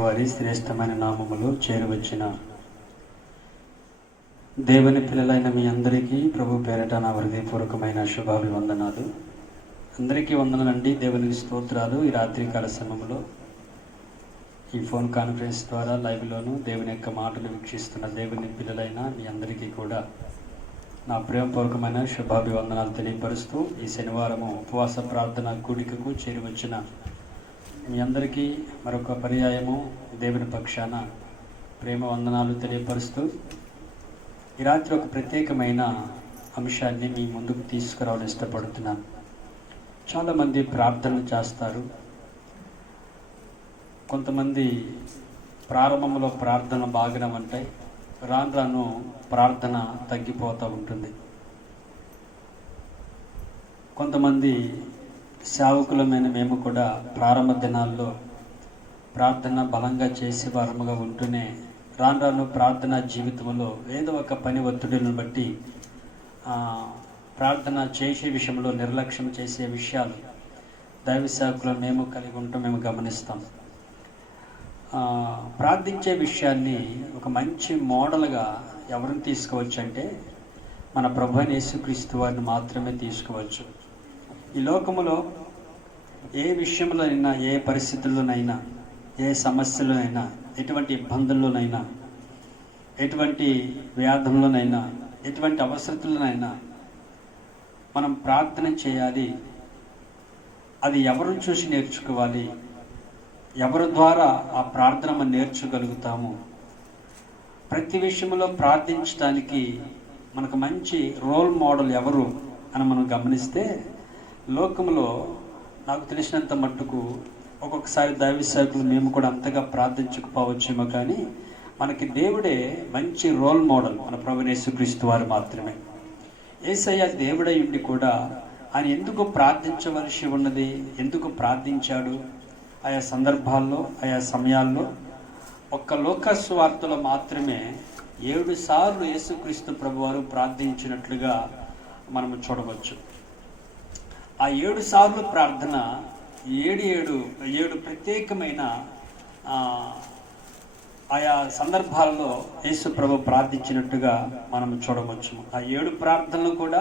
వారి శ్రేష్టమైన నామములు చేరువచ్చిన దేవుని పిల్లలైన మీ అందరికీ ప్రభు పేరట నా హృదయపూర్వకమైన శుభాభివందనాలు. అందరికీ వందనాలండి. దేవునికి స్తోత్రాలు. ఈ రాత్రికాల సమయంలో ఈ ఫోన్ కాన్ఫరెన్స్ ద్వారా లైవ్లోను దేవుని యొక్క మాటలు వీక్షిస్తున్న దేవుని పిల్లలైన మీ అందరికీ కూడా నా ప్రేమపూర్వకమైన శుభాభివందనాలు తెలియపరుస్తూ ఈ శనివారము ఉపవాస ప్రార్థన కూడికకు చేరువచ్చిన మీ అందరికీ మరొక పర్యాయము దేవుని పక్షాన ప్రేమ వందనాలు తెలియపరుస్తూ ఈ రాత్రి ఒక ప్రత్యేకమైన అంశాన్ని మీ ముందుకు తీసుకురావాలని ఇష్టపడుతున్నాను. చాలామంది ప్రార్థనలు చేస్తారు. కొంతమంది ప్రారంభంలో ప్రార్థన బాగానే ఉంటాయి, రాను రాను ప్రార్థన తగ్గిపోతూ ఉంటుంది. కొంతమంది సేవకులమైన మేము కూడా ప్రారంభ దినాల్లో ప్రార్థన బలంగా చేసే వారముగా ఉంటూనే రాను రాను ప్రార్థన జీవితంలో ఏదో ఒక పని ఒత్తిడిని బట్టి ప్రార్థన చేసే విషయంలో నిర్లక్ష్యం చేసే విషయాలు దైవ సేవకులు మేము కలిగి ఉంటాం, మేము గమనిస్తాం. ప్రార్థించే విషయాన్ని ఒక మంచి మోడల్గా ఎవరిని తీసుకోవచ్చు అంటే మన ప్రభువైన యేసుక్రీస్తు వారిని మాత్రమే తీసుకోవచ్చు. ఈ లోకములో ఏ విషయంలోనైనా, ఏ పరిస్థితుల్లోనైనా, ఏ సమస్యలోనైనా, ఎటువంటి ఇబ్బందుల్లోనైనా, ఎటువంటి వ్యాధుల్లోనైనా, ఎటువంటి అవసరతల్లోనైనా మనం ప్రార్థన చేయాలి. అది ఎవరిని చూసి నేర్చుకోవాలి, ఎవరి ద్వారా ఆ ప్రార్థన మనం నేర్చుకోగలుగుతాము. ప్రతి విషయంలో ప్రార్థించడానికి మనకు మంచి రోల్ మోడల్ ఎవరు అని మనం గమనిస్తే లోకంలో నాకు తెలిసినంత మట్టుకు ఒక్కొక్కసారి దైవ సేవకులు మేము కూడా అంతగా ప్రార్థించకపోవచ్చేమో, కానీ మనకి దేవుడే మంచి రోల్ మోడల్, మన ప్రభువైన యేసుక్రీస్తు వారు మాత్రమే. యేసయ్య దేవుడై ఉండి కూడా ఆయన ఎందుకు ప్రార్థించవలసి ఉన్నది, ఎందుకు ప్రార్థించాడు? ఆయా సందర్భాల్లో, ఆయా సమయాల్లో ఒక్క లూకా సువార్తలో మాత్రమే 7 సార్లు యేసుక్రీస్తు ప్రభువారు ప్రార్థించినట్లుగా మనము చూడవచ్చు. ఆ 7 సార్లు ప్రార్థన 7 ప్రత్యేకమైన ఆయా సందర్భాల్లో యేసు ప్రభు ప్రార్థించినట్టుగా మనం చూడవచ్చు. ఆ 7 ప్రార్థనలు కూడా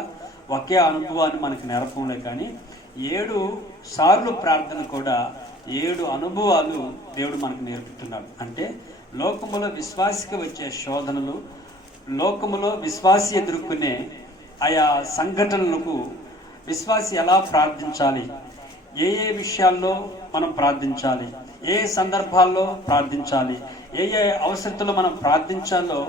ఒకే అనుభవాన్ని మనకు నేర్పలే, కానీ 7 సార్లు ప్రార్థన కూడా 7 అనుభవాలు దేవుడు మనకు నేర్పుతున్నాడు. అంటే లోకములో విశ్వాసికి వచ్చే శోధనలు, లోకములో విశ్వాసి ఎదుర్కొనే ఆయా సంఘటనలకు విశ్వాసి ఎలా ప్రార్థించాలి, ఏ విషయాల్లో మనం ప్రార్థించాలి, ఏ సందర్భాల్లో ప్రార్థించాలి, ఏ అవసరతలో మనం ప్రార్థించాలో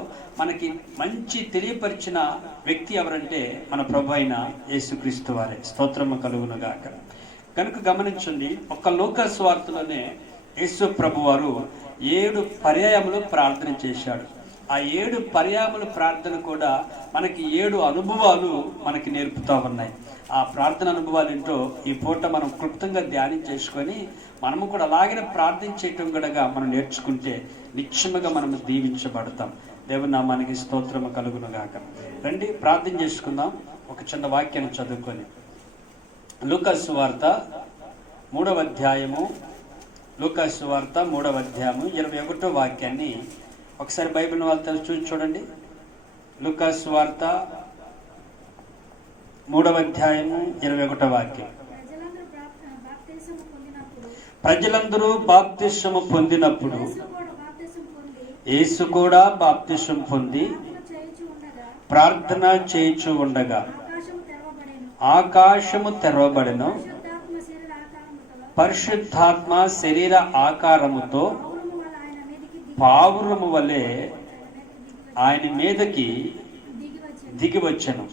మనకి మంచి తెలియపరిచిన వ్యక్తి ఎవరంటే మన ప్రభు అయిన యేసుక్రీస్తు వారే. స్తోత్రము కలుగునుగాక. కనుక గమనించండి, ఒక్క లూకా సువార్తలోనే యేసు ప్రభు వారు 7 పర్యాయములు ప్రార్థన చేశాడు. ఆ 7 పర్యాయముల ప్రార్థన కూడా మనకి 7 అనుభవాలు మనకి నేర్పుతూ ఉన్నాయి. ఆ ప్రార్థన అనుభవాలు ఏంటో ఈ పూట మనం క్లుప్తంగా ధ్యానం చేసుకొని మనము కూడా అలాగే ప్రార్థించేయటం కూడా మనం నేర్చుకుంటే నిశ్చయముగా మనము దీవించబడతాం. దేవుని నామానికి స్తోత్రము కలుగునుగాక. రండి ప్రార్థన చేసుకుందాం. ఒక చిన్న వాక్యాన్ని చదువుకొని లూకా సువార్త 3వ అధ్యాయము, లూకా సువార్త 3వ అధ్యాయము 21వ వాక్యాన్ని ఒకసారి బైబిల్ వాళ్ళతో చూడండి. లూకా సువార్త 3వ అధ్యాయము 21వ వాక్యం. ప్రజలందరూ బాప్తిస్మము పొందినప్పుడు యేసు కూడా బాప్తిస్మం పొంది ప్రార్థన చేయుచు ఉండగా ఆకాశము తెరవబడెను. పరిశుద్ధాత్మ శరీర ఆకారముతో పావురము వలె ఆయన మీదకి దిగి వచ్చెను.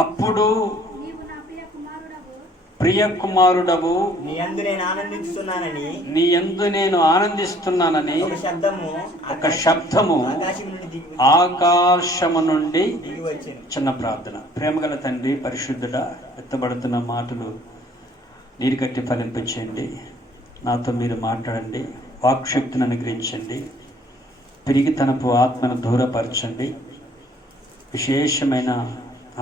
అప్పుడు ప్రియ కుమారుడవు, నీ యందు నేను ఆనందిస్తున్నానని ఒక శబ్దము ఆకాశము నుండి. చిన్న ప్రార్థన. ప్రేమగల తండ్రి, పరిశుద్ధుడా, ఎత్తబడుతున్న మాటలు నీరు కట్టి ఫలింపచేయండి. నాతో మీరు మాట్లాడండి. వాక్శక్తిని అనుగ్రహించండి. పిరిగితనపు ఆత్మను దూరపరచండి. విశేషమైన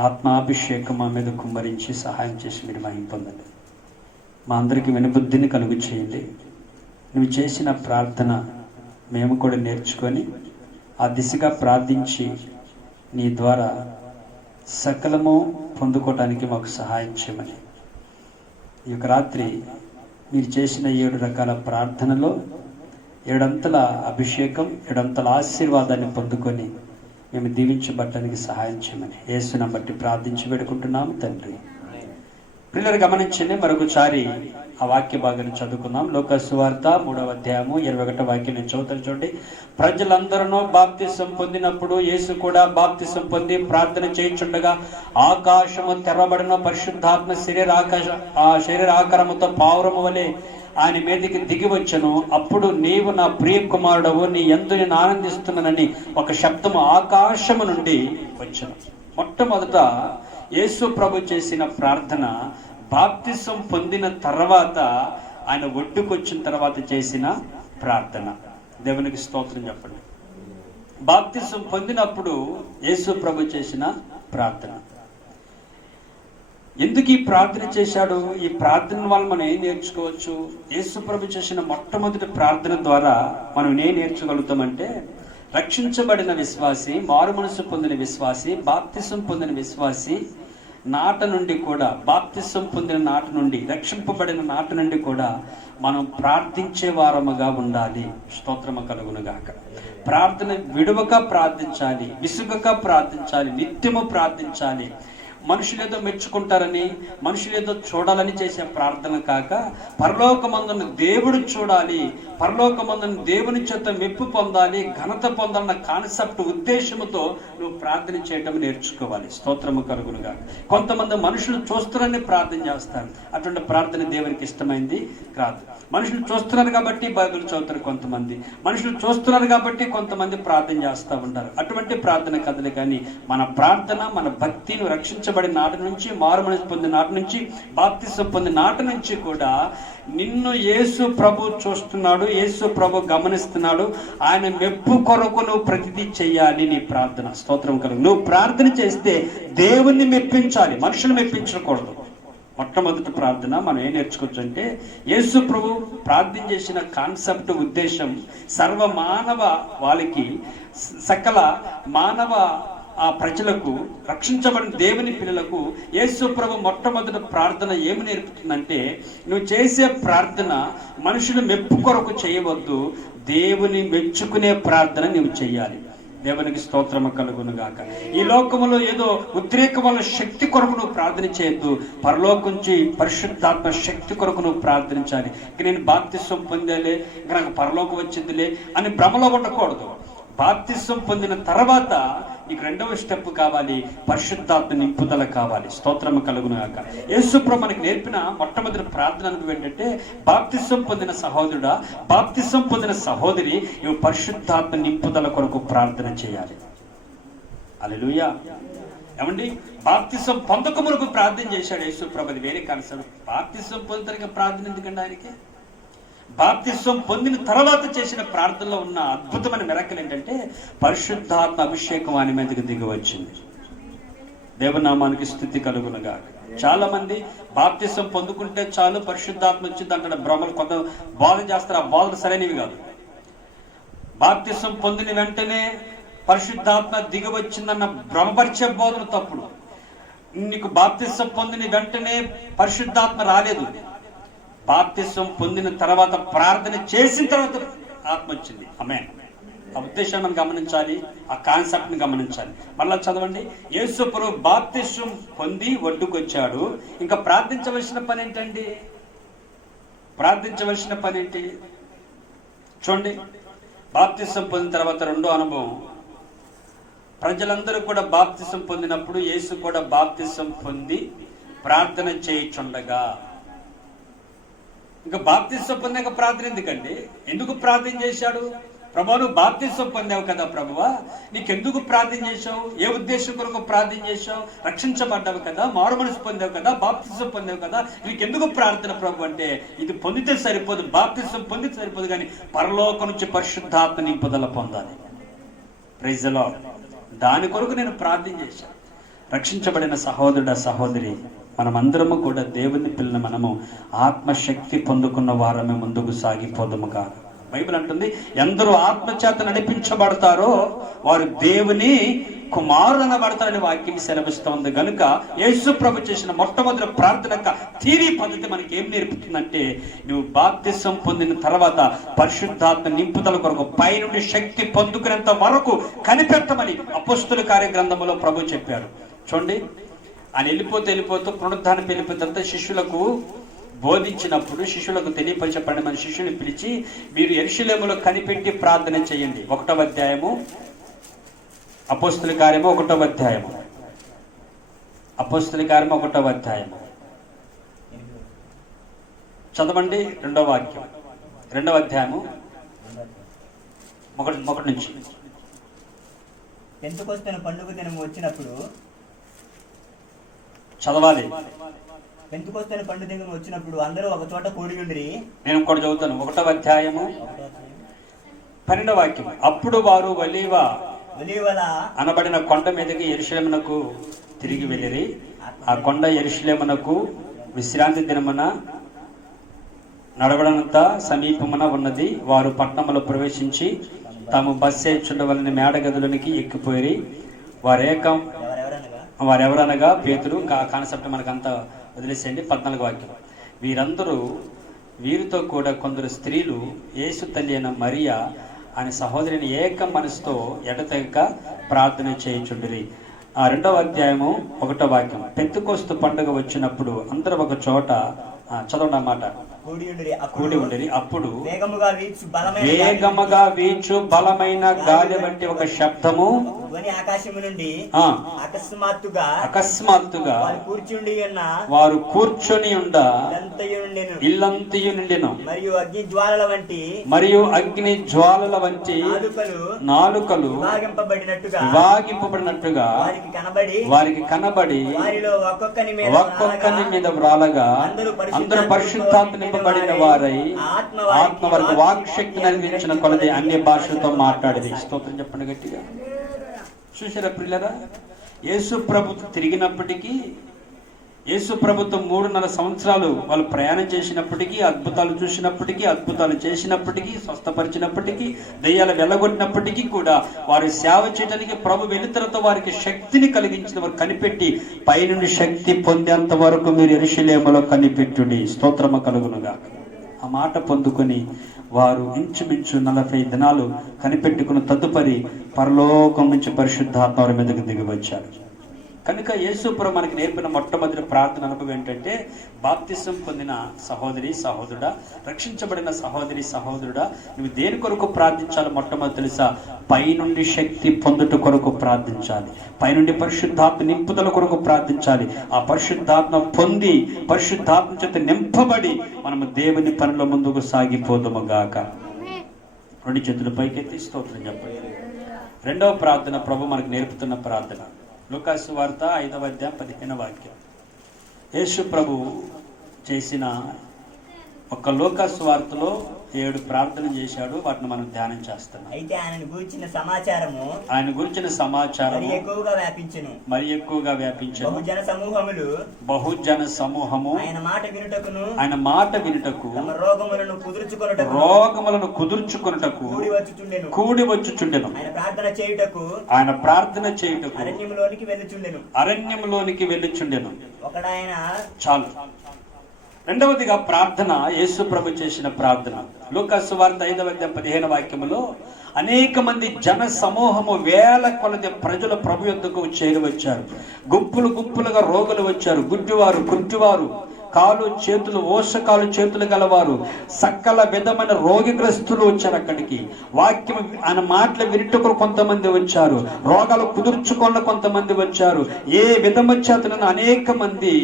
ఆత్మాభిషేకం మా మీద కుమ్మరించి సహాయం చేసి మీరు మహిమ పొందండి. మా అందరికీ వినబుద్ధిని కలుగు చేయండి. నువ్వు చేసిన ప్రార్థన మేము కూడా నేర్చుకొని ఆ దిశగా ప్రార్థించి నీ ద్వారా సకలము పొందుకోవటానికి మాకు సహాయం చేయమని ఈ యొక్క రాత్రి మీరు చేసిన 7 రకాల ప్రార్థనలో 7 అంతల అభిషేకం 7 అంతల ఆశీర్వాదాన్ని పొందుకొని మేము దీవించబడటానికి సహాయం చేయమని యేసుని బట్టి ప్రార్థించి వేడుకుంటున్నాము తండ్రి. పిల్లలు గమనించండి, మరొకసారి ఆ వాక్య భాగాన్ని చదువుకుందాం. లోకాసు సువార్త 3వ అధ్యాయము 21వ వాక్యం నుంచి చదువుతాను చూడండి. ప్రజలందరూ బాప్తిసం పొందినప్పుడు యేసు కూడా బాప్తిసం పొంది ప్రార్థన చేయుచుండగా ఆకాశము తెరవబడిన పరిశుద్ధాత్మ శరీరాకారముతో పావురము వలె ఆయన మీదకి దిగి వచ్చను. అప్పుడు నీవు నా ప్రియ కుమారుడవు, నీ యందు నేను ఆనందిస్తున్నానని ఒక శబ్దము ఆకాశము నుండి వచ్చను. మొట్టమొదట యేసు ప్రభు చేసిన ప్రార్థన బాప్తిసం పొందిన తర్వాత ఆయన ఒడ్డుకొచ్చిన తర్వాత చేసిన ప్రార్థన. దేవునికి స్తోత్రం చెప్పండి. బాప్తిసం పొందినప్పుడు యేసు ప్రభు చేసిన ప్రార్థన. ఎందుకు ఈ ప్రార్థన చేశాడు? ఈ ప్రార్థన వల్ల మనం ఏం నేర్చుకోవచ్చు? యేసు ప్రభు చేసిన మొట్టమొదటి ప్రార్థన ద్వారా మనం ఏం నేర్చుకోగలుగుతామంటే, రక్షించబడిన విశ్వాసి, మారు మనసు పొందిన విశ్వాసి, బాప్తిసం పొందిన విశ్వాసి నాట నుండి కూడా, బాప్తిసం పొందిన నాట నుండి, రక్షింపబడిన నాట నుండి కూడా మనం ప్రార్థించే వారముగా ఉండాలి. స్తోత్రము కలుగునుగాక. ప్రార్థన విడువక ప్రార్థించాలి, విసుగక ప్రార్థించాలి, నిత్యము ప్రార్థించాలి. మనుషులేదో మెచ్చుకుంటారని, మనుషులేదో చూడాలని చేసే ప్రార్థన కాక, పరలోకమందున దేవుడు చూడాలి, పరలోకమందున దేవుని చేత మెప్పు పొందాలి, ఘనత పొందాలన్న కాన్సెప్ట్ ఉద్దేశంతో నువ్వు ప్రార్థన చేయటం నేర్చుకోవాలి. స్తోత్రము కలుగునుగా. కొంతమంది మనుషులు చూస్తారని ప్రార్థన చేస్తారు. అటువంటి ప్రార్థన దేవునికి ఇష్టమైంది కాదు. మనుషులు చూస్తున్నారు కాబట్టి బైబిల్ చదువుతారు కొంతమంది, మనుషులు చూస్తున్నారు కాబట్టి కొంతమంది ప్రార్థన చేస్తూ ఉంటారు. అటువంటి ప్రార్థన కథలు కానీ మన ప్రార్థన, మన భక్తిని రక్షించబడిన నాటి నుంచి, మారు మనసు పొందిన నాటి నుంచి, బాప్తిసం పొందిన నాటి నుంచి కూడా నిన్ను యేసు ప్రభు చూస్తున్నాడు, యేసు ప్రభు గమనిస్తున్నాడు. ఆయన మెప్పు కొరకు నువ్వు ప్రతిదీ చెయ్యాలి. నీ ప్రార్థన స్తోత్రం కలుగు. నువ్వు ప్రార్థన చేస్తే దేవుణ్ణి మెప్పించాలి, మనుషులు మెప్పించకూడదు. మొట్టమొదటి ప్రార్థన మనం ఏం నేర్చుకోవచ్చు అంటే, యేసు ప్రభు ప్రార్థన చేసిన కాన్సెప్ట్ ఉద్దేశం సర్వమానవ వాళ్ళకి, సకల మానవ ఆ ప్రజలకు, రక్షించబడిన దేవుని పిల్లలకు యేసు ప్రభు మొట్టమొదటి ప్రార్థన ఏమి నేర్పుతుందంటే, నువ్వు చేసే ప్రార్థన మనుషులు మెప్పు కొరకు చేయవద్దు, దేవుని మెచ్చుకునే ప్రార్థన నువ్వు చేయాలి. దేవునికి స్తోత్రము కలుగునుగాక. ఈ లోకములో ఏదో ఉద్రేకం వల్ల శక్తి కొరకు నువ్వు ప్రార్థన చేయొద్దు, పరలోకం నుంచి పరిశుద్ధాత్మ శక్తి కొరకు నువ్వు ప్రార్థించాలి. ఇంక నేను బాప్తిసం పొందేలే, ఇంక నాకు పరలోకం వచ్చిందిలే అని భ్రమలో ఉండకూడదు. బాప్తిసం పొందిన తర్వాత నీకు 2వ స్టెప్ కావాలి, పరిశుద్ధాత్మ నింపుదల కావాలి. స్తోత్రము కలుగునుగాక. యేసు ప్రభు మనకి నేర్పిన మొట్టమొదటి ప్రార్థన ఏంటంటే, బాప్తిసం పొందిన సహోదరుడా, బాప్తిసం పొందిన సహోదరి, ఇవి పరిశుద్ధాత్మ నింపుదల కొరకు ప్రార్థన చేయాలి. హల్లెలూయా. ఏమండి, బాప్తిసం పొందక మునుపు ప్రార్థన చేశాడు యేసు ప్రభు, అది వేరే కాన్సెప్ట్. బాప్తిసం పొందుతానికి ప్రార్థన ఎందుకండి ఆయనకి? బాప్తిసం పొందిన తర్వాత చేసిన ప్రార్థనలో ఉన్న అద్భుతమైన మిరకల్ ఏంటంటే, పరిశుద్ధాత్మ అభిషేకం ఆయన మీదకి దిగి వచ్చింది. దేవనామానికి స్తుతి కలుగునుగా. చాలా మంది బాప్తిసం పొందుకుంటే చాలు పరిశుద్ధాత్మ వచ్చింది అంటాడు. భ్రమలు కొంత బోధ చేస్తారు, ఆ బోధలు సరైనవి కాదు. బాప్తిసం పొందిన వెంటనే పరిశుద్ధాత్మ దిగి వచ్చిందన్న భ్రమపరిచే బోధన తప్పుడు. నీకు బాప్తిసం పొందిన వెంటనే పరిశుద్ధాత్మ రాలేదు. బాప్తిసం పొందిన తర్వాత ప్రార్థన చేసిన తర్వాత ఆత్మ వచ్చింది. ఆమేన్. ఆ ఉద్దేశాన్ని మనం గమనించాలి, ఆ కాన్సెప్ట్ని గమనించాలి. మళ్ళా చదవండి. యేసు ప్రభు బాప్తిసం పొంది ఒడ్డుకొచ్చాడు. ఇంకా ప్రార్థించవలసిన పని ఏంటండి? ప్రార్థించవలసిన పని ఏంటి చూడండి. బాప్తిసం పొందిన తర్వాత 2వ అనుభవం, ప్రజలందరూ కూడా బాప్తిసం పొందినప్పుడు యేసు కూడా బాప్తిసం పొంది ప్రార్థన చేయుచుండగా. ఇంకా బాప్తిసం పొందాక ప్రార్థన ఎందుకండి? ఎందుకు ప్రార్థన చేశాడు? ప్రభువా, నువ్వు బాప్తిసం పొందావు కదా ప్రభువా, నీకెందుకు ప్రార్థన చేశావు? ఏ ఉద్దేశం కొరకు ప్రార్థన చేశావు? రక్షించబడ్డావు కదా, మారు మనసు పొందావు కదా, బాప్తిసం పొందావు కదా, నీకెందుకు ప్రార్థన ప్రభు అంటే, ఇది పొందితే సరిపోదు, బాప్తిసం పొందితే సరిపోదు, కానీ పరలోకం నుంచి పరిశుద్ధాత్మ నింపుదల పొందాలి. Praise the lord. దాని కొరకు నేను ప్రార్థన చేశాను. రక్షించబడిన సహోదరుడా, సహోదరి, మనమందరము కూడా దేవుని పిల్లల మనము ఆత్మశక్తి పొందుకున్న వారమే ముందుకు సాగిపోదము కాదు. బైబిల్ అంటుంది, ఎందరూ ఆత్మచేత నడిపించబడతారో వారు దేవుని కుమారులు అనబడతారని వాక్యం సెలవిస్తోంది. కనుక యేసు ప్రభు చేసిన మొట్టమొదటి ప్రార్థన యొక్క థియరీ పద్ధతి మనకి ఏం నేర్పుతుందంటే, నువ్వు బాప్తిసం పొందిన తర్వాత పరిశుద్ధాత్మ నింపుదల కొరకు పైనుండి శక్తి పొందుకునేంత వరకు కనిపెట్టమని అపోస్తలుల కార్యగ్రంథంలో ప్రభు చెప్పారు. చూడండి, ఆయన వెళ్ళిపోతూ పునరుద్ధానం వెళ్ళిపోయిన తర్వాత శిష్యులకు బోధించినప్పుడు, శిష్యులకు తెలియపరచబడిన మన శిష్యుని పిలిచి, మీరు యెరూషలేములో కనిపెట్టి ప్రార్థన చేయండి. 1వ అధ్యాయము అపోస్తలుల కార్యము 1వ అధ్యాయము అపోస్తలుల కార్యము 1వ అధ్యాయము చదవండి. 2వ వాక్యం, 2వ అధ్యాయము 1 నుంచి. పెంతెకొస్తు పండుగ దినం వచ్చినప్పుడు చదవాలి. పెంతెకొస్తు పండుగ దినం వచ్చినప్పుడు అందరూ ఒక చోట కూడి ఉండిరి. నేను ఇంకోటి చదువుతాను. 1వ అధ్యాయము 12వ వాక్యం. అప్పుడు వారు ఒలీవ అనబడిన కొండ మీదకి యెరూషలేమునకు తిరిగి వెళ్ళిరి. ఆ కొండ యెరూషలేమునకు విశ్రాంతి దినమున నడవడంత సమీపమున ఉన్నది. వారు పట్టణంలో ప్రవేశించి తాము బస్సు ఎచ్చుండవలని మేడగదులనికి ఎక్కిపోయి వారెవరనగా పేతురు. కాన్సెప్ట్ మనకంతా వదిలేసేయండి. 14వ వాక్యం. వీరితో కూడా కొందరు స్త్రీలు యేసు తల్లి అయిన మరియా ఆయన సహోదరిని ఏక మనసుతో ఎడతెగక ప్రార్థన చేయుచుండిరి. 2వ అధ్యాయము 1వ వాక్యం. పెంతెకొస్తు పండుగ వచ్చినప్పుడు అందరూ ఒక చోట చదవండి అన్నమాట. కూడి ఉండిరి. అప్పుడు వేగముగా వీచు బలమైన గాలి వంటి ఒక శబ్దము ఆకాశము నుండి అకస్మాత్తుగా వారు కూర్చొని ఉండ ఇల్లంతయు నిండెను. మరియు అగ్ని జ్వాలల వంటి నాలుకలు విభాగింపబడినట్టుగా వారికి కనబడి ఒక్కొక్కని మీద వ్రాలగా అందరూ పరిశుద్ధాత్మ నింపబడిన వారై ఆత్మ వరకు వాక్శక్తిని అందించిన కొలది అన్ని భాషలతో మాట్లాడేది. స్తోత్రం చెప్పండి గట్టిగా. చూసారా ప్రియులారా, యేసు ప్రభుత్వం తిరిగినప్పటికీ, యేసు ప్రభుత్వం 3.5 సంవత్సరాలు వాళ్ళు ప్రయాణం చేసినప్పటికీ, అద్భుతాలు చూసినప్పటికీ, అద్భుతాలు చేసినప్పటికీ, స్వస్థపరిచినప్పటికీ, దెయ్యాలు వెళ్ళగొట్టినప్పటికీ కూడా వారి సేవ చేయడానికి ప్రభు వెలుతురతో వారికి శక్తిని కలిగించిన వారు కనిపెట్టి పైనుండి శక్తి పొందేంత వరకు మీరు యెరూషలేములో కనిపెట్టుడి, స్తోత్రము కలుగునుగా. ఆ మాట పొందుకొని వారు ఇంచుమించు 40 దినాలు కనిపెట్టుకున్న తదుపరి పరలోకం నుంచి పరిశుద్ధాత్మ వారి మీదకు దిగి వచ్చారు. కనుక యేసు ప్రభు మనకి నేర్పిన మొట్టమొదటి ప్రార్థన అనుభవం ఏంటంటే, బాప్తిసం పొందిన సహోదరి సహోదరుడా, రక్షించబడిన సహోదరి సహోదరుడా, నువ్వు దేని కొరకు ప్రార్థించాలి? మొట్టమొదటి తెలుసా? పైనుండి శక్తి పొందుట కొరకు ప్రార్థించాలి. పైనుండి పరిశుద్ధాత్మ నింపుదల కొరకు ప్రార్థించాలి. ఆ పరిశుద్ధాత్మ పొంది పరిశుద్ధాత్మ చేత నింపబడి మనము దేవుని పనిలో ముందుకు సాగిపోదుము గాక. 2 చేతులు పైకెత్తి స్తోత్రం చెప్పండి. 2వ ప్రార్థన ప్రభు మనకు నేర్పుతున్న ప్రార్థన. లూకాసు సువార్త 5వ అధ్యాయం 15వ వాక్యం. యేసు ప్రభు చేసిన ఒక లూకాసు సువార్తలో 7 ప్రార్థన చేశాడు. వాటిని మనం ధ్యానం చేస్తున్నాం. అయితే ఆయన గురించిన సమాచారము మరి ఎక్కువగా వ్యాపించెను. బహుజన సమూహము ఆయన మాట వినుటకు రోగములను కుదుర్చుకొనుటకు కూడి వచ్చుచుండెను. ఆయన ప్రార్థన చేయుటకు అరణ్యములోనికి వెళ్ళుచుండెను. చాలు. రెండవదిగా ప్రార్థన, యేసు ప్రభు చేసిన ప్రార్థన. లూకాసు సువార్త 5వ అధ్యాయం 15వ వాక్యములో అనేక మంది జన సమూహము, వేల కొలది ప్రజలు ప్రభు యొద్దకు చేరి వచ్చారు. గుంపులుగా రోగులు వచ్చారు. గుడ్డివారు, కుంటివారు, కాలు చేతులు ఓషకాలు చేతులు గలవారు, సకల విధమైన రోగిగ్రస్తులు వచ్చారు అక్కడికి. వాక్యం ఆయన మాటలు వినుటకు కొంతమంది వచ్చారు. రోగాలు కుదుర్చుకున్న కొంతమంది వచ్చారు. ఏ విధము చేతనైనా అనేక మంది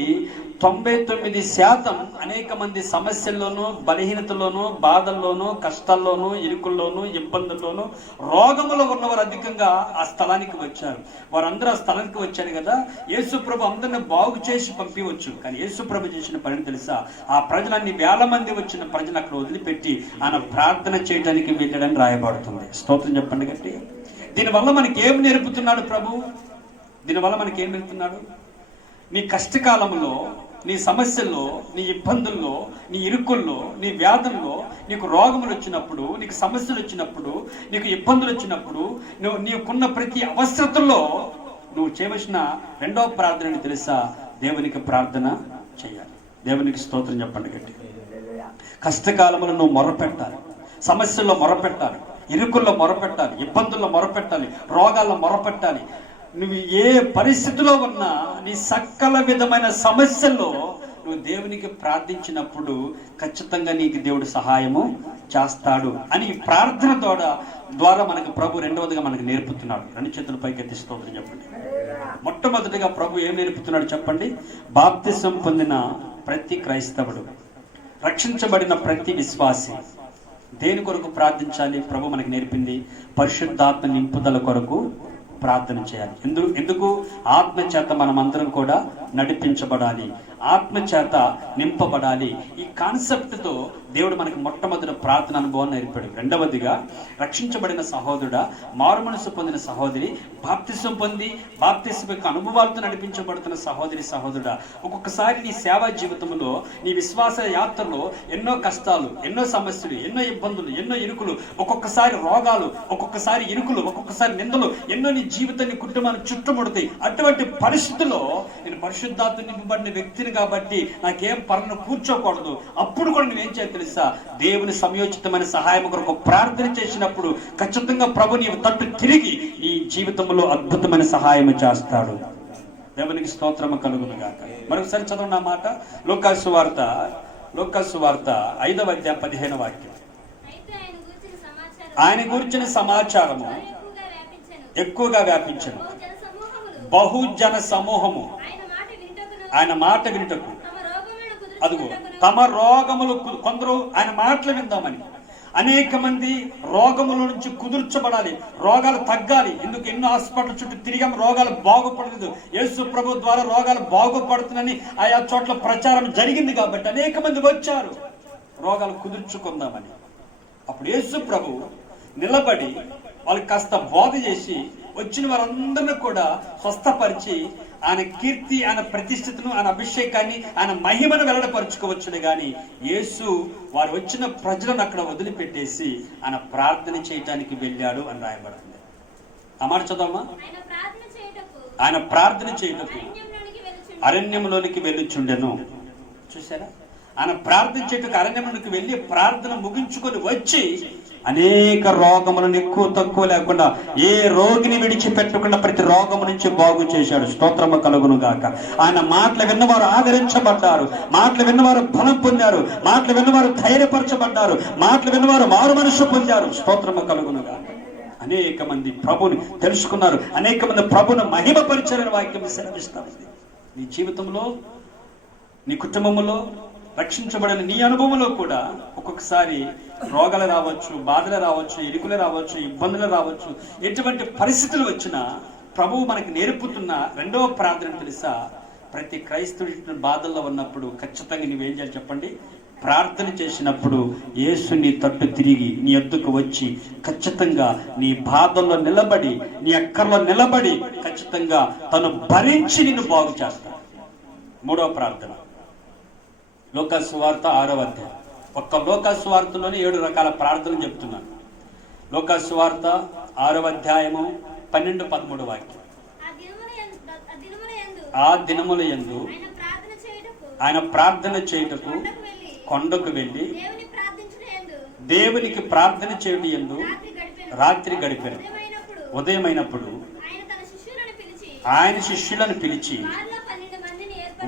99% అనేక మంది సమస్యల్లోనూ, బలహీనతలోనూ, బాధల్లోనూ, కష్టాల్లోనూ, ఇరుకుల్లోనూ, ఇబ్బందుల్లోనూ, రోగములో ఉన్నవారు అధికంగా ఆ స్థలానికి వచ్చారు. వారందరూ ఆ స్థలానికి వచ్చారు కదా. యేసు ప్రభు అందరిని బాగు చేసి పంపించవచ్చు. కానీ యేసు ప్రభు చేసిన పని తెలుసా? ఆ ప్రజలన్నీ వేల మంది వచ్చిన ప్రజలు అక్కడ వదిలిపెట్టి ఆయన ప్రార్థన చేయడానికి వెళ్ళాడని రాయబడుతుంది. స్తోత్రం చెప్పండి గట్టి. దీనివల్ల మనకి ఏం నేర్పుతున్నాడు ప్రభు? దీనివల్ల మనకి ఏం నేర్పుతున్నాడు? నీ కష్టకాలంలో, నీ సమస్యల్లో, నీ ఇబ్బందుల్లో, నీ ఇరుకుల్లో, నీ వ్యాధుల్లో, నీకు రోగములు వచ్చినప్పుడు, నీకు సమస్యలు వచ్చినప్పుడు, నీకు ఇబ్బందులు వచ్చినప్పుడు, నీకున్న ప్రతి అవసరతల్లో నువ్వు చేయవలసిన రెండవ ప్రార్థన తెలుసా? దేవునికి ప్రార్థన చేయాలి. దేవునికి స్తోత్రం చెప్పండి గట్టి. కష్టకాలంలో నువ్వు మొరపెట్టాలి, సమస్యల్లో మొరపెట్టాలి, ఇరుకుల్లో మొరపెట్టాలి, ఇబ్బందుల్లో మొరపెట్టాలి, రోగాల్లో మొరపెట్టాలి. నువ్వు ఏ పరిస్థితిలో ఉన్నా, నీ సకల విధమైన సమస్యల్లో నువ్వు దేవునికి ప్రార్థించినప్పుడు ఖచ్చితంగా నీకు దేవుడు సహాయము చేస్తాడు అని ప్రార్థన ద్వారా మనకు ప్రభు రెండవదిగా మనకు నేర్పుతున్నాడు. రెండు చేతుల పైకి ఎత్తి స్తోత్రం చెప్పండి. మొట్టమొదటిగా ప్రభు ఏం నేర్పుతున్నాడు చెప్పండి? బాప్తిసం పొందిన ప్రతి క్రైస్తవుడు, రక్షించబడిన ప్రతి విశ్వాసి దేని కొరకు ప్రార్థించాలి? ప్రభు మనకు నేర్పింది పరిశుద్ధాత్మ నింపుదల కొరకు ప్రార్థన చేయాలి. ఎందుకు? ఆత్మ చేత మనం అందరం కూడా నడిపించబడాలి, ఆత్మ చేత నింపబడాలి. ఈ కాన్సెప్ట్తో దేవుడు మనకి మొట్టమొదటి ప్రార్థన అనుభవం నేర్పాడు. రెండవదిగా రక్షించబడిన సహోదరుడా, మారుమనసు పొందిన సహోదరి, బాప్తిసం పొంది బాప్తిసం యొక్క అనుభవాలతో నడిపించబడుతున్న సహోదరుడా, ఒక్కొక్కసారి నీ సేవా జీవితంలో, నీ విశ్వాస యాత్రలో ఎన్నో కష్టాలు, ఎన్నో సమస్యలు, ఎన్నో ఇబ్బందులు, ఎన్నో ఇరుకులు, ఒక్కొక్కసారి రోగాలు, ఒక్కొక్కసారి ఇరుకులు, ఒక్కొక్కసారి నిందలు ఎన్నో నీ జీవితాన్ని, కుటుంబాన్ని చుట్టుముడతాయి. అటువంటి పరిస్థితుల్లో నేను పరిశుద్ధాత్మ నింపబడిన వ్యక్తిని కాబట్టి నాకేం పనులు కూర్చోకూడదు. అప్పుడు కూడా నువ్వేం చేయాలి తెలుసా? దేవుని సమయోచితమైన సహాయం కొరకు ప్రార్థన చేసినప్పుడు ఖచ్చితంగా ప్రభు నీవు తట్టు తిరిగి నీ జీవితంలో అద్భుతమైన సహాయం చేస్తాడు. దేవునికి స్తోత్రము కలుగును గాక. మరొకసారి చదవండి ఆ మాట. లూకాసు సువార్త 5వ అధ్యాయం 15వ వాక్యం. ఆయన గురించిన సమాచారము ఎక్కువగా వ్యాపించను, బహుజన సమూహము ఆయన మాట వినుటకు, అదుగో తమ రోగములు, కొందరు ఆయన మాటలు విందామని, అనేక మంది రోగముల నుంచి కుదుర్చబడాలి, రోగాలు తగ్గాలి. ఎందుకు? ఎన్నో హాస్పిటల్ చుట్టూ తిరిగాం, రోగాలు బాగుపడలేదు. యేసు ప్రభు ద్వారా రోగాలు బాగుపడుతుందని ఆయా చోట్ల ప్రచారం జరిగింది కాబట్టి అనేక మంది వచ్చారు రోగాలు కుదుర్చుకుందామని. అప్పుడు యేసు ప్రభు నిలబడి వాళ్ళకి కాస్త బోధ చేసి వచ్చిన వారందరినీ కూడా స్వస్థపరిచి ఆయన కీర్తి, ఆయన ప్రతిష్టతను, ఆయన అభిషేకాన్ని, ఆయన మహిమను వెల్లడపరుచుకోవచ్చును. కానీ యేసు వారు వచ్చిన ప్రజలను అక్కడ వదిలిపెట్టేసి ఆయన ప్రార్థన చేయటానికి వెళ్ళాడు అని రాయబడుతుంది. ఆ మాట చదవమా? ఆయన ప్రార్థన చేయుటకు అరణ్యంలోనికి వెళ్ళుచుండెను. చూసారా? ఆయన ప్రార్థన చేయుటకు అరణ్యంలోనికి వెళ్ళి ప్రార్థన ముగించుకొని వచ్చి అనేక రోగములను ఎక్కువ తక్కువ లేకుండా, ఏ రోగిని విడిచిపెట్టకుండా ప్రతి రోగము నుంచి బాగు చేశాడు. స్తోత్రము కలుగును గాక. ఆయన మాటలు విన్నవారు ఆదరించబడ్డారు, మాటలు విన్నవారు బలం పొందారు, మాటలు విన్నవారు ధైర్యపరచబడ్డారు, మాటలు విన్నవారు మారు మనసు పొందారు. స్తోత్రము కలుగును గాక. అనేక మంది ప్రభుని తెలుసుకున్నారు, అనేక మంది ప్రభును మహిమపరిచారని వాక్యం సెలవిస్తాం. నీ జీవితంలో, నీ కుటుంబంలో, రక్షించబడిన నీ అనుభవంలో కూడా ఒక్కొక్కసారి రోగాలు రావచ్చు, బాధలు రావచ్చు, ఇరుకులు రావచ్చు, ఇబ్బందులు రావచ్చు. ఎటువంటి పరిస్థితులు వచ్చినా ప్రభువు మనకి నేర్పుతున్న రెండవ ప్రార్థన తెలుసా? ప్రతి క్రైస్తవుడి బాధల్లో ఉన్నప్పుడు ఖచ్చితంగా నువ్వేం చేయాలి చెప్పండి? ప్రార్థన చేసినప్పుడు యేసు నీ తట్టు తిరిగి నీ ఎద్దుకు వచ్చి ఖచ్చితంగా నీ బాధల్లో నిలబడి, నీ అక్కర్లో నిలబడి ఖచ్చితంగా తను భరించి నిన్ను బాగు చేస్తాడు. మూడవ ప్రార్థన లూకాసు సువార్త 6వ అధ్యాయం. ఒక్క లూకాసు సువార్తలోనే 7 రకాల ప్రార్థనలు చెప్తున్నాను. లూకాసు సువార్త 6వ అధ్యాయము 12-13 వాక్యం. ఆ దినముల యందు ఆయన ప్రార్థన చేయుటకు కొండకు వెళ్ళి దేవునికి ప్రార్థన చేయుట యందు రాత్రి గడిపారు. ఉదయమైనప్పుడు ఆయన శిష్యులను పిలిచి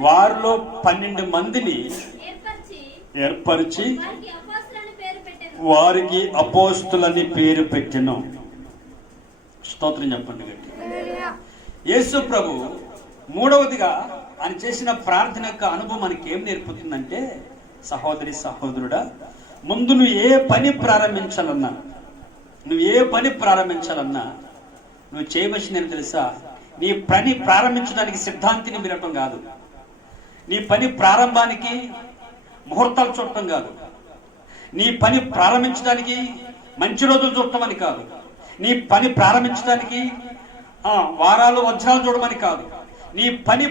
వారిలో 12 మందిని ఏర్పరిచి వారికి అపోస్తులని పేరు పెట్టెను. స్తోత్రం చెప్పండి గట్టి. యేసు ప్రభు మూడవదిగా ఆయన చేసిన ప్రార్థన యొక్క అనుభవం మనకి ఏం నేర్పుతుందంటే, సహోదరి సహోదరుడా, ముందు నువ్వు ఏ పని ప్రారంభించాలన్నా నువ్వు చేయవలసింది తెలుసా? నీ పని ప్రారంభించడానికి సిద్ధాంతిని వినటం కాదు, నీ పని ప్రారంభానికి ముహూర్తాలు చూడటం కాదు, నీ పని ప్రారంభించడానికి మంచి రోజులు చూడటం అని కాదు, నీ పని ప్రారంభించడానికి వారాలు వజ్రాలు చూడమని కాదు, నీ పని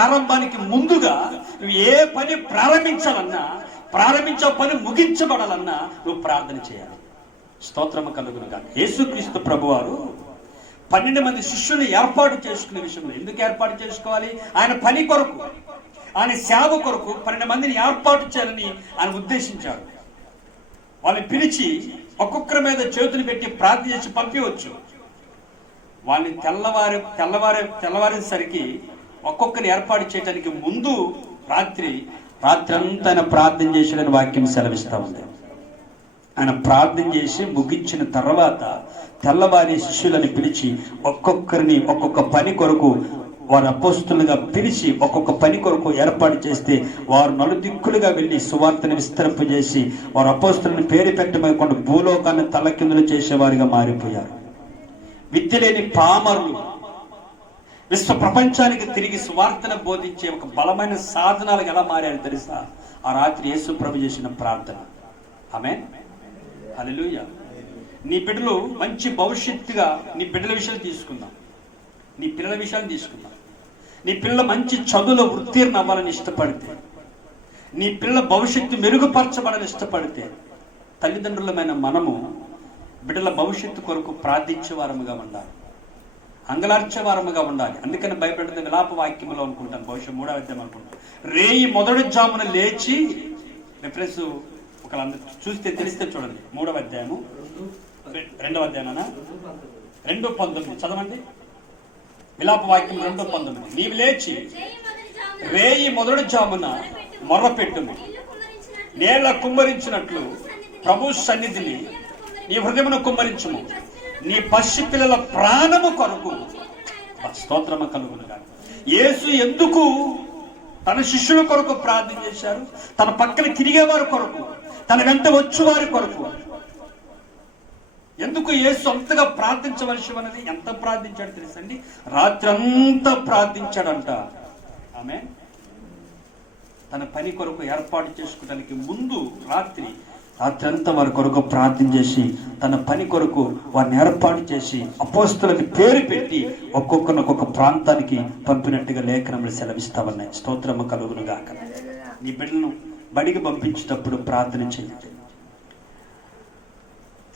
ఆరంభానికి ముందుగా నువ్వు ఏ పని ప్రారంభించాలన్నా, ప్రారంభించే పని ముగించబడాలన్నా నువ్వు ప్రార్థన చేయాలి. స్తోత్రము కలుగునుగా. యేసుక్రీస్తు ప్రభువారు 12 మంది శిష్యులు ఏర్పాటు చేసుకునే విషయంలో ఎందుకు ఏర్పాటు చేసుకోవాలి? ఆయన పని కొరకు, ఆయన సేవ కొరకు 12 మందిని ఏర్పాటు చేయాలని ఆయన ఉద్దేశించాడు. వాళ్ళని పిలిచి ఒక్కొక్కరి మీద చేతులు పెట్టి ప్రార్థన చేసి పంపించవచ్చు. వాళ్ళని తెల్లవారేసరికి ఒక్కొక్కరిని ఏర్పాటు చేయడానికి ముందు రాత్రి అంతా ఆయన ప్రార్థన చేసాడని వాక్యం సెలవిస్తా ఉంది. ఆయన ప్రార్థన చేసి ముగించిన తర్వాత తెల్లవారి శిష్యులను పిలిచి ఒక్కొక్కరిని ఒక్కొక్క పని కొరకు వారు అపోస్తులుగా పిలిచి ఒక్కొక్క పని కొరకు ఏర్పాటు చేస్తే వారు నలుదిక్కులుగా వెళ్ళి సువార్తను విస్తరింపజేసి వారు అపోస్తులను పేరు పెట్టమకుండా భూలోకాన్ని తలకిందులు చేసేవారిగా మారిపోయారు. విద్య లేని పామరులు విశ్వ ప్రపంచానికి తిరిగి సువార్తను బోధించే ఒక బలమైన సాధనాలకు ఎలా మారారు తెలుసా? ఆ రాత్రి యేసు ప్రభు చేసిన ప్రార్థన. ఆమేన్, హల్లెలూయా. నీ బిడ్డలు మంచి భవిష్యత్తుగా నీ బిడ్డల విషయాలు తీసుకుందాం, నీ పిల్లల విషయాలు తీసుకుందాం. నీ పిల్లల మంచి చదువులో ఉత్తీర్ణ అవ్వాలని ఇష్టపడితే, నీ పిల్లల భవిష్యత్తు మెరుగుపరచబడాలని ఇష్టపడితే, తల్లిదండ్రులమైన మనము బిడ్డల భవిష్యత్తు కొరకు ప్రార్థించే వారముగా ఉండాలి, అంగలార్చే వారముగా ఉండాలి. అందుకని భయపడిన విలాప వాక్యంలో అనుకుంటాను, బహుశా 3వ అధ్యాయం అనుకుంటాను. రేయి మొదటి జామున లేచి, రిఫరెన్స్ ఒకళ్ళందరూ చూస్తే తెలిస్తే చూడండి, 3వ అధ్యాయము 2వ అధ్యాయనా 2:19 చదవండి. విలాప వాక్యం 2:19. నీవు లేచి రేయి మొదటి జామున మొర్రపెట్టుము, నేల కుమ్మరించినట్లు ప్రభు సన్నిధిని నీ హృదయమును కుమ్మరించుము, నీ పసి పిల్లల ప్రాణము కొరకు. స్తోత్రము కలుగునుగా. యేసు ఎందుకు తన శిష్యుల కొరకు ప్రార్థన చేశారు? తన పక్కన తిరిగేవారి కొరకు, తన వెంట వచ్చేవారి కొరకు. ఎందుకు యేసు అంతగా ప్రార్థించవలసి ఉన్నది? ఎంత ప్రార్థించాడు తెలుసండి? రాత్రి అంతా ప్రార్థించాడంట. ఆమె తన పని కొరకు ఏర్పాటు చేసుకోవడానికి ముందు రాత్రి అంతా వారి కొరకు ప్రార్థన చేసి తన పని కొరకు వారిని ఏర్పాటు చేసి అపోస్తులకి పేరు పెట్టి ఒక్కొక్క ప్రాంతానికి పంపినట్టుగా లేఖనములు సెలవిస్తా ఉన్నాయి. స్తోత్రము కలుగునుగాక. నీ బిడ్డలను బడికి పంపించేటప్పుడు ప్రార్థన చేయండి.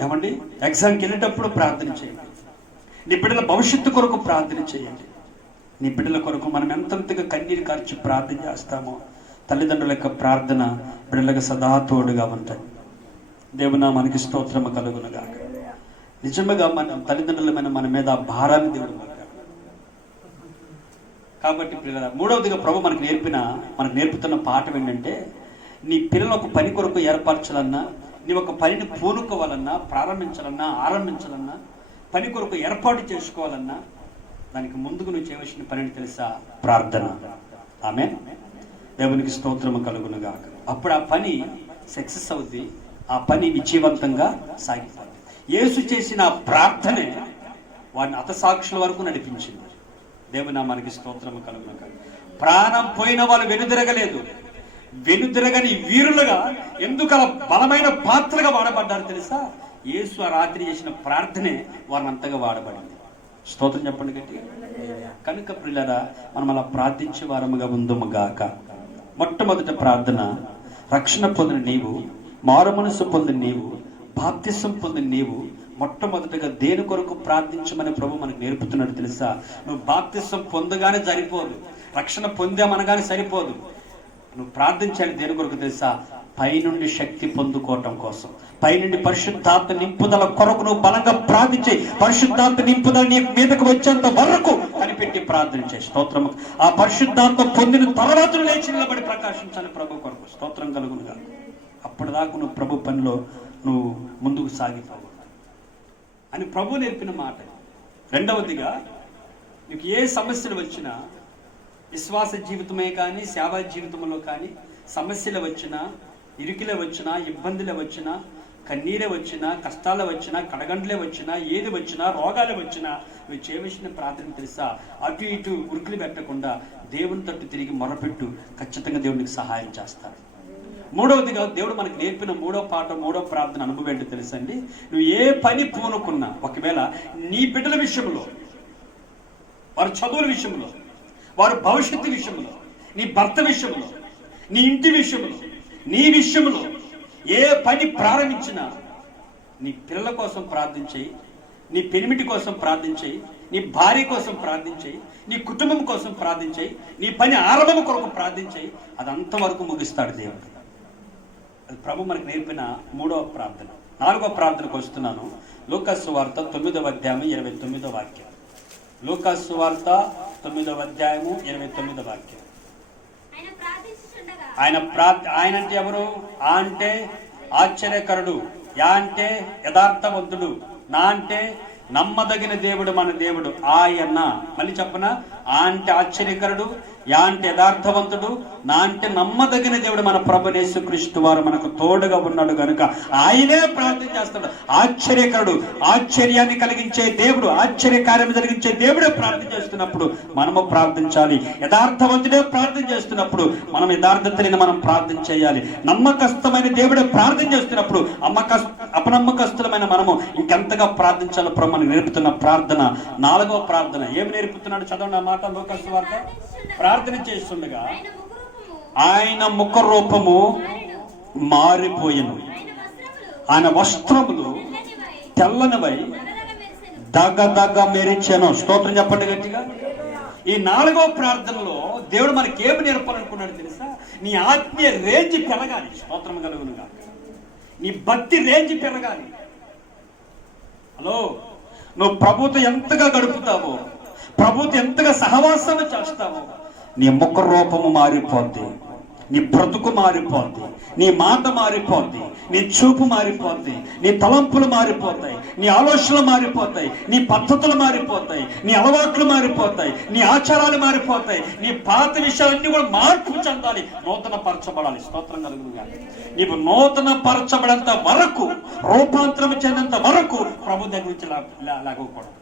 ఏమండి, ఎగ్జామ్కి వెళ్ళేటప్పుడు ప్రార్థన చేయండి. నీ బిడ్డల భవిష్యత్తు కొరకు ప్రార్థన చేయండి. నీ బిడ్డల కొరకు మనం ఎంతగా కన్నీరు కార్చి ప్రార్థన చేస్తామో తల్లిదండ్రుల యొక్క ప్రార్థన బిడ్డలకు సదా తోడుగా ఉంటాయి. దేవునామానికి స్తోత్రము కలుగునుగా. నిజంగా మన తల్లిదండ్రులమైన మన మీద ఆ భారాన్ని దేవుడు పడ్డాడు. కాబట్టి పిల్లల 3వదిగా ప్రభు మనకు నేర్పుతున్న పాఠం ఏంటంటే, నీ పిల్లలు ఒక పని కొరకు ఏర్పరచాలన్నా, నీ ఒక పనిని పూనుకోవాలన్నా, ఆరంభించాలన్నా, పని కొరకు ఏర్పాటు చేసుకోవాలన్నా దానికి ముందుకు నువ్వు చేయవలసిన పనిని తెలుసా? ప్రార్థన. ఆమేన్. దేవునికి స్తోత్రము కలుగునుగా. అప్పుడు ఆ పని సక్సెస్ అవుద్ది, ఆ పని విజయవంతంగా సాగిపోతుంది. యేసు చేసిన ప్రార్థనే వారిని హతసాక్షుల వరకు నడిపించింది. దేవునామానికి స్తోత్రము కలుగునుగా. ప్రాణం పోయిన వాళ్ళు వెనుదిరగలేదు. వెనుదిరగని వీరులుగా ఎందుకు అలా బలమైన పాత్రగా వాడబడ్డారు తెలుసా? యేసు ఆ రాత్రి చేసిన ప్రార్థనే వారిని అంతగా వాడబడింది. స్తోత్రం చెప్పండి గట్టిగా. కనుక ప్రియులారా, మనం అలా ప్రార్థించే వారముగా ఉందుముగాక. మొట్టమొదటి ప్రార్థన, రక్షణ పొందిన నీవు, మారు మనసు పొందిన నీవు, బాప్తిసం పొందిన నీవు మొట్టమొదటిగా దేని కొరకు ప్రార్థించమని ప్రభు మనకు నేర్పుతున్నాడు తెలుసా? నువ్వు బాప్తిసం పొందగానే సరిపోదు, రక్షణ పొందామనగానే సరిపోదు. నువ్వు ప్రార్థించాలి దేని కొరకు తెలుసా? పైనుండి శక్తి పొందుకోవటం కోసం, పైనుండి పరిశుద్ధాత్మ నింపుదల కొరకు నువ్వు బలంగా ప్రార్థించే, పరిశుద్ధాత్మ నింపుదల నీ మీదకు వచ్చేంత వరకు కనిపెట్టి ప్రార్థించే. స్తోత్రము. ఆ పరిశుద్ధాత్మ పొందిన తర్వాత లేచి నిలబడి ప్రకాశించాలి ప్రభు కొరకు. స్తోత్రం కలుగునుగా. అప్పటిదాకా నువ్వు ప్రభు పనిలో నువ్వు ముందుకు సాగిపోవు అని ప్రభు నేర్పిన మాట. రెండవదిగా, నీకు ఏ సమస్యలు వచ్చినా, విశ్వాస జీవితమే కానీ సేవా జీవితంలో కానీ సమస్యలు వచ్చినా, ఇరుకులే వచ్చినా, ఇబ్బందులే వచ్చినా, కన్నీరే వచ్చినా, కష్టాలు వచ్చినా, కడగండ్లే వచ్చినా, ఏది వచ్చినా, రోగాలు వచ్చినా నువ్వు చేయవలసిన ప్రార్థన తెలుసా? అటు ఇటు ఉరుకులు పెట్టకుండా దేవుని తట్టు తిరిగి మొరపెట్టు. ఖచ్చితంగా దేవునికి సహాయం చేస్తాడు. మూడవదిగా, దేవుడు మనకు నేర్పిన మూడో ప్రార్థన అనుభవం ఏంటో తెలుసండి? నువ్వు ఏ పని పూనుకున్నా, ఒకవేళ నీ బిడ్డల విషయంలో, వారి చదువుల విషయంలో, వారు భవిష్యత్తు విషయంలో, నీ భర్త విషయంలో, నీ ఇంటి విషయంలో, నీ విషయంలో ఏ పని ప్రారంభించినా నీ పిల్లల కోసం ప్రార్థించేయి, నీ పెనిమిటి కోసం ప్రార్థించేయి, నీ భార్య కోసం ప్రార్థించేయి, నీ కుటుంబం కోసం ప్రార్థించేయి, నీ పని ఆరంభం కొరకు ప్రార్థించేయి. అది అంతవరకు ముగిస్తాడు దేవుడు. అది ప్రభు మనకు నేర్పిన 3వ ప్రార్థన. 4వ ప్రార్థనకు వస్తున్నాను. లూకాసు సువార్త 9వ అధ్యాయం 29వ వాక్యం. లూకాసు సువార్త 9వ అధ్యాయము 29వ వాక్యం. ఆయన అంటే ఎవరు? ఆ అంటే ఆశ్చర్యకరుడు, యా అంటే యథార్థవంతుడు, నా అంటే నమ్మదగిన దేవుడు మన దేవుడు ఆయన. మళ్ళీ చెప్పనా? ఆ అంటే ఆశ్చర్యకరుడు, యా అంటే యథార్థవంతుడు, నా అంటే నమ్మదగిన దేవుడు మన ప్రభు యేసుక్రీస్తు వారు మనకు తోడుగా ఉన్నాడు కనుక ఆయనే ప్రార్థన చేస్తాడు. ఆశ్చర్యకరుడు, ఆశ్చర్యాన్ని కలిగించే దేవుడు, ఆశ్చర్యకార్యం జరిగించే దేవుడే ప్రార్థన చేస్తున్నప్పుడు మనము ప్రార్థించాలి. యథార్థవంతుడే ప్రార్థన చేస్తున్నప్పుడు మనం యథార్థతని మనం ప్రార్థన చేయాలి. నమ్మకస్తమైన దేవుడే ప్రార్థన చేస్తున్నప్పుడు అపనమ్మకస్తులమైన మనము ఇంకెంతగా ప్రార్థించాలో ప్రభు మనకు నేర్పుతున్న ప్రార్థన 4వ ప్రార్థన. ఏమి నేర్పుతున్నాడు? చదవండి ఆ మాట. లూకాసు సువార్త. ప్రార్థన చేస్తుండగా ఆయన ముఖ రూపము మారిపోయెను, ఆయన వస్త్రములు తెల్లనివై దగదగ మెరిచెను. స్తోత్రం చెప్పండి గట్టిగా. ఈ 4వ ప్రార్థనలో దేవుడు మనకి ఏమి నేర్పాలనుకున్నాడు తెలుసా? నీ ఆత్మీయ రేంజ్ పెరగాలి. స్తోత్రం కలుగునుగా. నీ భక్తి రేంజ్ పెరగాలి. హలో, నువ్వు ప్రభుతో ఎంతగా గడుపుతావో, ప్రభుతో ఎంతగా సహవాసం చేస్తావో నీ ముఖ రూపము మారిపోద్ది, నీ బ్రతుకు మారిపోద్ది, నీ మాట మారిపోద్ది, నీ చూపు మారిపోద్ది, నీ తలంపులు మారిపోతాయి, నీ ఆలోచనలు మారిపోతాయి, నీ పద్ధతులు మారిపోతాయి, నీ అలవాట్లు మారిపోతాయి, నీ ఆచారాలు మారిపోతాయి. నీ పాత విషయాలన్నీ కూడా మార్పు చెందాలి, నూతన పరచబడాలి. స్తోత్రం కలుగునుగా. నీవు నూతన పరచబడేంత వరకు, రూపాంతరం చెందేంత వరకు ప్రభు దగ్గర నుంచి లాగకూడదు.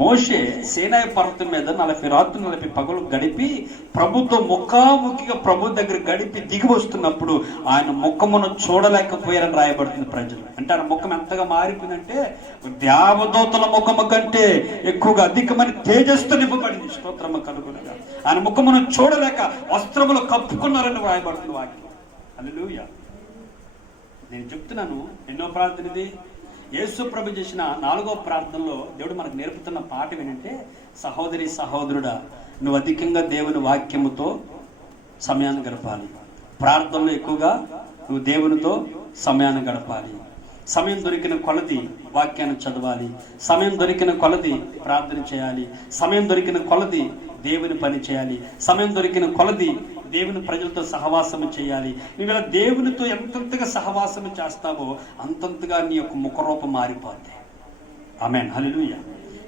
మోషే సీనాయి పర్వతం మీద 40 రాత్రులు 40 పగలు గడిపి ప్రభుతో ముఖాముఖిగా ప్రభు దగ్గర గడిపి దిగి వస్తున్నప్పుడు ఆయన ముఖమును చూడలేకపోయారని రాయబడుతుంది ప్రజలు. అంటే ఆయన ముఖం ఎంతగా మారిపోయిందంటే దేవదూతల ముఖము కంటే ఎక్కువగా అధికమైన తేజస్సు నింపబడింది. స్తోత్రము కలుగునుగా. ఆయన ముఖమును చూడలేక వస్త్రములు కప్పుకున్నారని రాయబడుతుంది వాక్యం. హల్లెలూయా. నేను చెప్తున్నాను, ఎన్నో ప్రార్థన ఇది. యేసు ప్రభు చేసిన 4వ ప్రార్థనలో దేవుడు మనకు నేర్పుతున్న పాట ఏంటంటే, సహోదరి సహోదరుడా, నువ్వు అధికంగా దేవుని వాక్యముతో సమయాన్ని గడపాలి. ప్రార్థనలో ఎక్కువగా నువ్వు దేవునితో సమయాన్ని గడపాలి. సమయం దొరికిన కొలది వాక్యాన్ని చదవాలి, సమయం దొరికిన కొలది ప్రార్థన చేయాలి, సమయం దొరికిన కొలది దేవుని పని చేయాలి, సమయం దొరికిన కొలది దేవుని ప్రజలతో సహవాసము చేయాలి. నువ్వు దేవునితో ఎంతగా సహవాసము చేస్తావో అంతంతగా నీ యొక్క ముఖరూపం మారిపోద్ది. ఆమేన్, హల్లెలూయా.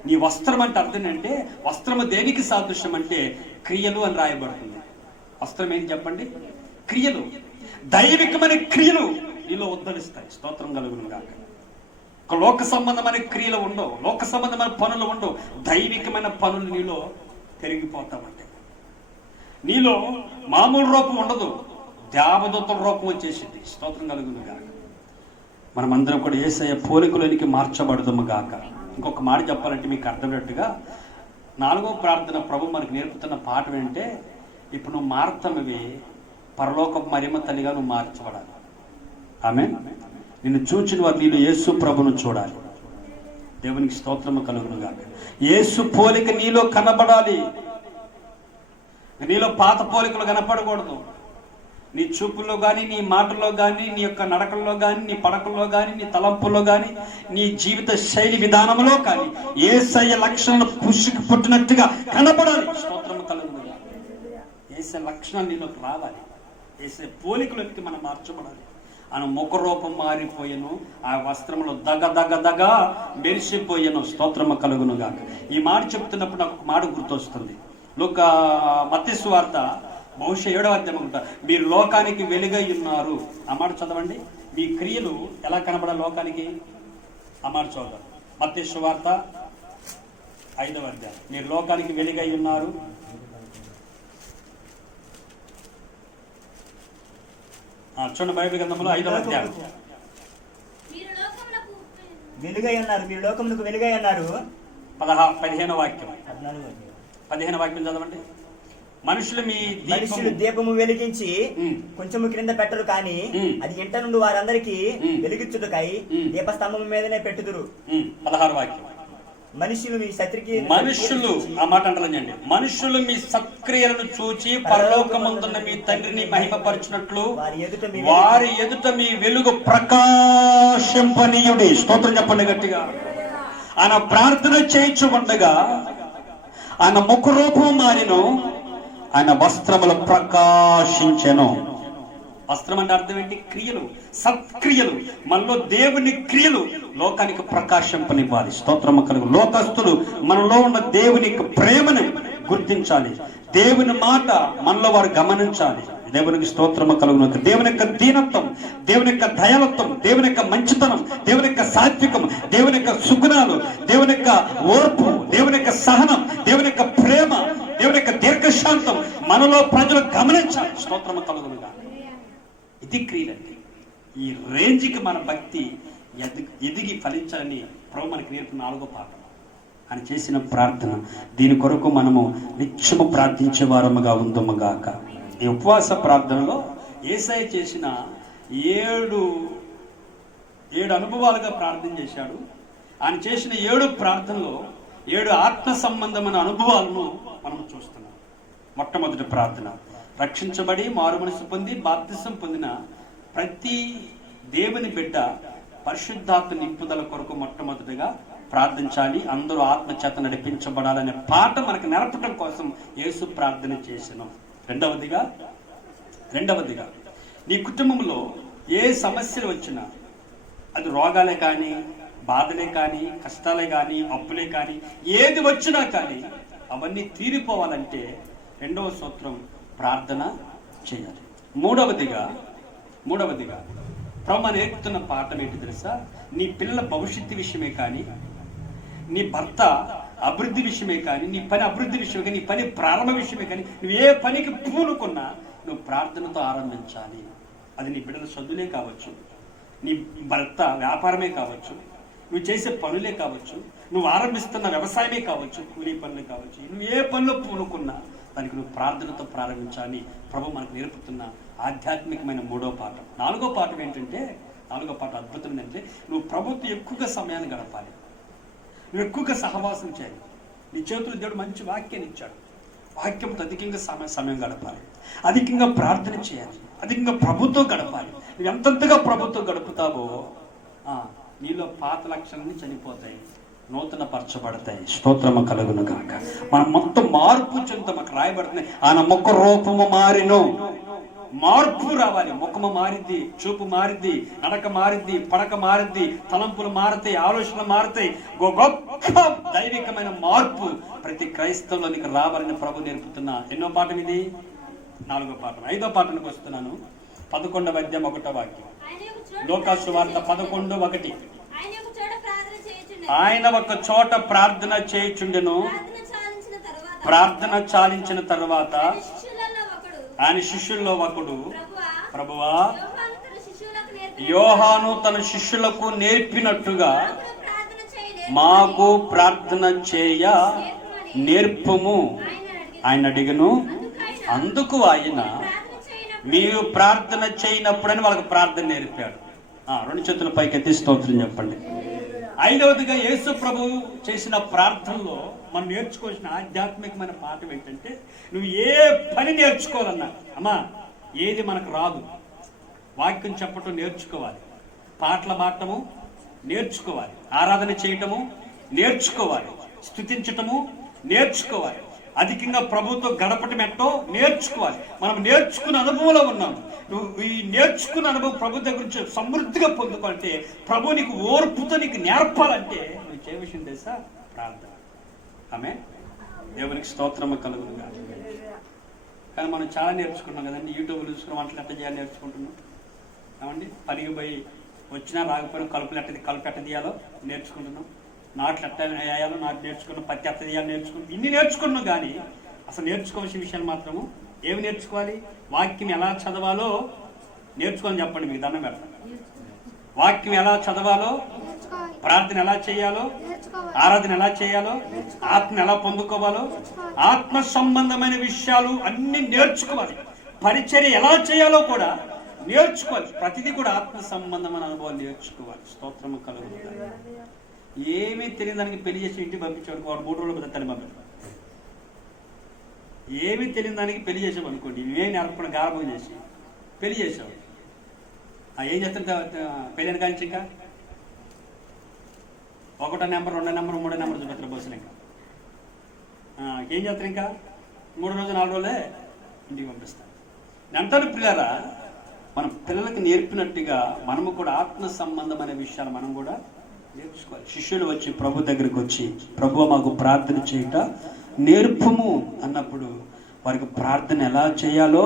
నీ వస్త్రం అంటే అర్థం ఏంటంటే, వస్త్రము దేనికి సాదృశ్యం అంటే క్రియలు అని రాయబడుతుంది. వస్త్రం ఏంటి చెప్పండి? క్రియలు. దైవికమైన క్రియలు నీలో ఉద్ధరిస్తాయి. స్తోత్రం కలుగును గాక. ఒక లోక సంబంధమైన క్రియలు ఉండవు, లోక సంబంధమైన పనులు ఉండవు. దైవికమైన పనులు నీలో పెరిగిపోతామంటే, నీలో మామూలు రూపం ఉండదు, దేవదూతల రూపం వచ్చేసింది. స్తోత్రం కలుగును గాక. మనమందరం కూడా యేసయ్య పోలికలోనికి మార్చబడదాము గాక. ఇంకొక మాట చెప్పాలంటే మీకు అర్థమయ్యేట్టుగా 4వ ప్రార్థన ప్రభు మనకు నేర్పుతున్న పాఠం ఏంటంటే, ఇప్పుడు నువ్వు మార్తమవి పరలోక మరియమ్మ తల్లిగా నువ్వు మార్చబడాలి. ఆమేన్. నిన్ను చూచిన వారు నీలో యేసు ప్రభును చూడాలి. దేవునికి స్తోత్రము కలుగును గాక. యేసు పోలిక నీలో కనబడాలి. నీలో పాత పోలికలు కనపడకూడదు. నీ చూపుల్లో కానీ, నీ మాటల్లో కానీ, నీ యొక్క నడకల్లో కానీ, నీ పడకల్లో కానీ, నీ తలంపుల్లో కానీ, నీ జీవిత శైలి విధానంలో కానీ యేసయ్య లక్షణాలు పుట్టినట్టుగా కనపడాలి. స్తోత్రము కలుగును గాక. యేసయ్య లక్షణాలు నీలోకి రావాలి. యేసయ్య పోలికలోకి మనం మార్చబడాలి. ఆయన ముఖరూపం మారిపోయాను, ఆ వస్త్రంలో దగ మెరిసిపోయాను. స్తోత్రము కలుగును గాక. ఈ మాట చెప్తున్నప్పుడు నాకు ఒక మాట గుర్తొస్తుంది. మత్తయి సువార్త బహుశా 7వ అధ్యాయం అనుకుంటా. మీరు లోకానికి వెలుగై ఉన్నారు. ఆ మాట చదవండి. మీ క్రియలు ఎలా కనబడాలి లోకానికి? ఆ మాట చదువు. మత్తయి సువార్త 5వ అధ్యాయం. మీరు లోకానికి వెలుగై ఉన్నారు. చూడండి, బైబిల్ గ్రంథంలో 5వ అధ్యాయం. వెలుగై ఉన్నారు, మీరు లోకములకు వెలుగై ఉన్నారు. 15వ వాక్యం. 15 వాక్యం చదవండి. మనుషులు మీ మనుషులు దీపము వెలిగించి ఉమ్. కొంచెము క్రింద పెట్టరు కానీ ఉమ్. అది ఇంట నుండి వారందరికీ ఉమ్. వెలిగించుటకై దీపస్తంభం మీదనే పెట్టుదురు. 16 వాక్యం. మనుషులు మీ మనుషులు, ఆ మాట అంటలేండి, మనుషులు మీ సత్క్రియలను చూచి పరలోకమందున్న మీ తండ్రిని మహిమపరచినట్లు వారి ఎదుట మీ వెలుగు ప్రకాశింపనీయుడి. స్తోత్రం చెప్పండి గట్టిగా. ఆయన ప్రార్థన చేయించు ఉండగా ఆయన ముఖరూపం మారిను, ఆయన వస్త్రములు ప్రకాశించెను. వస్త్రం అంటే అర్థం ఏంటి? క్రియలు, సత్క్రియలు. మనలో దేవుని క్రియలు లోకానికి ప్రకాశింపనివ్వాలి. స్తోత్రము కలుగు. లోకస్తులు మనలో ఉన్న దేవుని ప్రేమను గుర్తించాలి. దేవుని మాట మనలో వారు గమనించాలి. దేవునికి స్తోత్రము కలుగును. దేవుని యొక్క దీనత్వం, దేవుని యొక్క దయాలత్వం, దేవుని యొక్క మంచితనం, దేవుని యొక్క సాత్వికం, దేవుని యొక్క సుగుణాలు, దేవుని యొక్క ఓర్పు, దేవుని యొక్క సహనం, దేవుని యొక్క ప్రేమ, దేవుని యొక్క దీర్ఘశాంతం మనలో ప్రజలు గమనించాలి. స్తోత్రము కలుగునుగా. ఇది క్రియలండి. ఈ రేంజ్కి మన భక్తి ఎదిగి ఫలించాలని ప్రభు మనకి నేర్పిన 4వ పాఠం. ఆయన చేసిన ప్రార్థన. దీని కొరకు మనము నిత్యము ప్రార్థించే వారముగా ఉందముగాక. ఈ ఉపవాస ప్రార్థనలో యేసయ్య చేసిన 7 అనుభవాలుగా ప్రార్థన చేశాడు. ఆయన చేసిన 7 ప్రార్థనలో 7 ఆత్మ సంబంధమైన అనుభవాలను మనం చూస్తున్నాం. మొట్టమొదటి ప్రార్థన, రక్షించబడి మారు మనసు పొంది బాప్తిసం పొందిన ప్రతి దేవుని బిడ్డ పరిశుద్ధాత్మ నింపుదల కొరకు మొట్టమొదటిగా ప్రార్థించాలి. అందరూ ఆత్మ చేత నడిపించబడాలనే పాట మనకు నెరపటం కోసం యేసు ప్రార్థన చేసినాం. రెండవదిగా నీ కుటుంబంలో ఏ సమస్యలు వచ్చినా, అది రోగాలే కానీ, బాధలే కానీ, కష్టాలే కానీ, అప్పులే కానీ, ఏది వచ్చినా కానీ అవన్నీ తీరిపోవాలంటే 2వ సూత్రం ప్రార్థన చేయాలి. మూడవదిగా ప్రభు నేర్పుతున్న పాఠం ఏంటి తెలుసా? నీ పిల్లల భవిష్యత్తు విషయమే కానీ, నీ భర్త అభివృద్ధి విషయమే కానీ, నీ పని అభివృద్ధి విషయమే కానీ, నీ పని ప్రారంభ విషయమే కానీ, నువ్వు ఏ పనికి పూనుకున్నా నువ్వు ప్రార్థనతో ఆరంభించాలి. అది నీ బిడ్డల చదువులే కావచ్చు, నీ భర్త వ్యాపారమే కావచ్చు, నువ్వు చేసే పనులే కావచ్చు, నువ్వు ఆరంభిస్తున్న వ్యవసాయమే కావచ్చు, కూలీ పనులే కావచ్చు, నువ్వు ఏ పనిలో పూనుకున్నా దానికి నువ్వు ప్రార్థనతో ప్రారంభించాలి. ప్రభు మనకు నేర్పుతున్న ఆధ్యాత్మికమైన 3వ పాఠం. 4వ పాఠం ఏంటంటే, 4వ పాఠం అద్భుతం ఏంటంటే, నువ్వు ప్రభుత్వం ఎక్కువగా సమయాన్ని గడపాలి. నువ్వు ఎక్కువగా సహవాసం చేయాలి. నీ చేతులు దేవుడు మంచి వాక్యాన్ని ఇచ్చాడు. వాక్యంతో అధికంగా సమయం గడపాలి, అధికంగా ప్రార్థన చేయాలి, అధికంగా ప్రభుత్వం గడపాలి. నువ్వు ఎంతగా ప్రభుత్వం గడుపుతావో నీలో పాత లక్షణాన్ని చనిపోతాయి, నూతన పరచబడతాయి. స్తోత్రము కలుగును కాక. మనం మొత్తం మార్పు చెందుతాం. మాకు రాయబడుతుంది, ఆయన ముఖ రూపము మారిను. మార్పు రావాలి. ముఖము మారిద్ది, చూపు మారిద్ది, నడక మారిద్ది, పడక మారిద్ది, తలంపులు మారుతాయి, ఆలోచనలు మారుతాయి. గొప్ప దైవికమైన మార్పు ప్రతి క్రైస్తవులోనికి రావాలని ప్రభు నేర్పుతున్నా. ఎన్నో పాఠం ఇది? 4వ పాఠం. 5వ పాఠానికి వస్తున్నాను. 11వ అధ్యాయం 1వ వాక్యం. లోకాసు వార్త 11:1. ఆయన ఒక చోట ప్రార్థన చేయుచుండెను. ప్రార్థన చాలించిన తర్వాత ఆయన శిష్యుల్లో ఒకడు, ప్రభువా, యోహాను తన శిష్యులకు నేర్పినట్టుగా మాకు ప్రార్థన చేయ నేర్పుము ఆయన అడిగను. అందుకు ఆయన, మీరు ప్రార్థన చేయనప్పుడని వాళ్ళకి ప్రార్థన నేర్పాడు. 2 చేతుల పైకి ఎత్తి స్తోత్రం చెప్పండి. 5వదిగా యేసు ప్రభు చేసిన ప్రార్థనలో మనం నేర్చుకోవాల్సిన ఆధ్యాత్మికమైన పాఠం ఏంటంటే, నువ్వు ఏ పని నేర్చుకోవాలన్నా, అమ్మా ఏది మనకు రాదు, వాక్యం చెప్పటం నేర్చుకోవాలి, పాటలు పాడటము నేర్చుకోవాలి, ఆరాధన చేయటము నేర్చుకోవాలి, స్తుతించటము నేర్చుకోవాలి, అధికంగా ప్రభుతో గడపటం ఎంతో నేర్చుకోవాలి. మనం నేర్చుకున్న అనుభవంలో ఉన్నాం. నువ్వు ఈ నేర్చుకున్న అనుభవం ప్రభు దగ్గర నుంచి సమృద్ధిగా పొందుకోవాలంటే, ప్రభు నీకు ఓర్పుతో నీకు నేర్పాలంటే నువ్వు చే విషయం తెలుసా? ప్రార్థన. ఆమె దేవునికి స్తోత్రము కలుగునుగా. కానీ మనం చాలా నేర్చుకుంటున్నాం కదండి. యూట్యూబ్లో చూసుకున్న వంటలు ఎట్ట చేయాలి నేర్చుకుంటున్నాం. ఏమండి, పనికి పోయి వచ్చినా రాకపోయినా కలుపు ఎట్ట తీయాలో నేర్చుకుంటున్నాం. నాట్లు ఎట్ట వేయాలో నాటు నేర్చుకున్నాం, పత్తి ఎట్ట తీయాలో నేర్చుకున్నాం. ఇన్ని నేర్చుకున్నాం. కానీ అసలు నేర్చుకోవాల్సిన విషయాలు మాత్రము ఏమి నేర్చుకోవాలి? వాక్యం ఎలా చదవాలో నేర్చుకోని చెప్పండి. మీకు దండం పెడతాను. వాక్యం ఎలా చదవాలో, ప్రార్థన ఎలా చేయాలో, ఆరాధన ఎలా చేయాలో, ఆత్మను ఎలా పొందుకోవాలో, ఆత్మ సంబంధమైన విషయాలు అన్ని నేర్చుకోవాలి. పరిచర్య ఎలా చేయాలో కూడా నేర్చుకోవాలి. ప్రతిదీ కూడా ఆత్మ సంబంధమైన అనుభవాలు నేర్చుకోవాలి. స్తోత్రము కలుగుతుంది. ఏమీ తెలియని దానికి పెళ్లి చేసి ఇంటికి పంపించేవాడు వాడు 3 రోజులు తల్లి పంపాడు. ఏమీ తెలియని దానికి పెళ్లి చేసాం అనుకోండి, ఇవే నేర్పడం గారభం చేసి పెళ్లి చేసావు. ఏం చేస్తాం పెళ్ళిన కాంచి ఇంకా 1వ నెంబర్, 2వ నెంబర్, 3వ నెంబర్ చూపెడతారు బస్సులు. ఇంకా ఏం చేస్తారు? ఇంకా 3 రోజులు 4 రోజులే ఇంటికి పంపిస్తాను. అంటారు పిల్లరా, మన పిల్లలకి నేర్పినట్టుగా మనము కూడా ఆత్మ సంబంధమైన విషయాలు మనం కూడా నేర్చుకోవాలి. శిష్యులు వచ్చి ప్రభు దగ్గరికి వచ్చి, ప్రభు మాకు ప్రార్థన చేయట నేర్పము అన్నప్పుడు వారికి ప్రార్థన ఎలా చేయాలో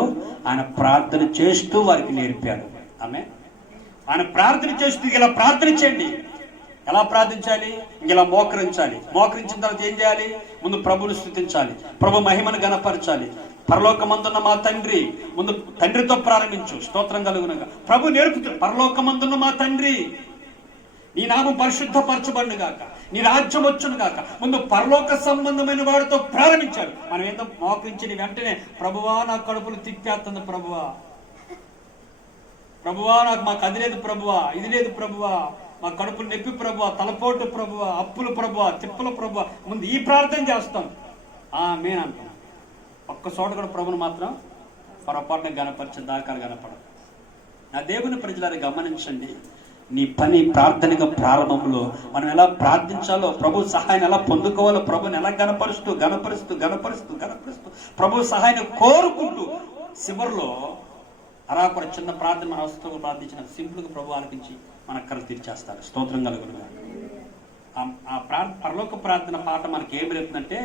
ఆయన ప్రార్థన చేస్తూ వారికి నేర్పాడు. ఆమె ఆయన ప్రార్థన చేస్తూ ఇలా ప్రార్థన చేయండి. ఎలా ప్రార్థించాలి? ఇలా మోకరించాలి. మోకరించిన తర్వాత ఏం చేయాలి? ముందు ప్రభువును స్తుతించాలి, ప్రభు మహిమను గణపరచాలి. పరలోకమందున్న మా తండ్రి, ముందు తండ్రితో ప్రారంభించు. స్తోత్రం కలుగునగా ప్రభు నేర్పుతాడు. పరలోకమందున్న మా తండ్రి, నీ నామం పరిశుద్ధపరచబడును గాక, నీ రాజ్యం వచ్చును గాక. ముందు పరలోక సంబంధమైన వాడితో ప్రారంభించాడు. మనం ఏందో మోకరించిన వెంటనే ప్రభువా నా కడుపులు తిప్పేస్తుంది, ప్రభువా ప్రభువా నాకు మాకు అది లేదు ప్రభువా, ఇది లేదు ప్రభువా, మా కడుపులు నొప్పి ప్రభువా, తలపోటు ప్రభువా, అప్పులు ప్రభువా, తిప్పుల ప్రభువా, ముందు ఈ ప్రార్థన చేస్తాం. మేన్ అంటాం. ఒక్క చోట కూడా ప్రభుని మాత్రం పొరపాటున గణపరిచే దాకాలు గణపడదు. నా దేవుని ప్రజలారా గమనించండి. నీ పని ప్రార్థనగా ప్రారంభంలో మనం ఎలా ప్రార్థించాలో, ప్రభు సహాయం ఎలా పొందుకోవాలో, ప్రభుని ఎలా గణపరుస్తూ గణపరుస్తూ గణపరుస్తూ గణపరుస్తూ ప్రభు సహాయాన్ని కోరుకుంటూ చివరిలో అరాకొర చిన్న ప్రార్థన మన అవసరంతో ప్రార్థించిన సింపుల్గా ప్రభు ఆలకించి మన కళ్ళు తీర్చేస్తారు. స్తోత్రం కలుగును. ఆ పరలోక ప్రార్థన పాట మనకి ఏమి చెప్తుందంటే,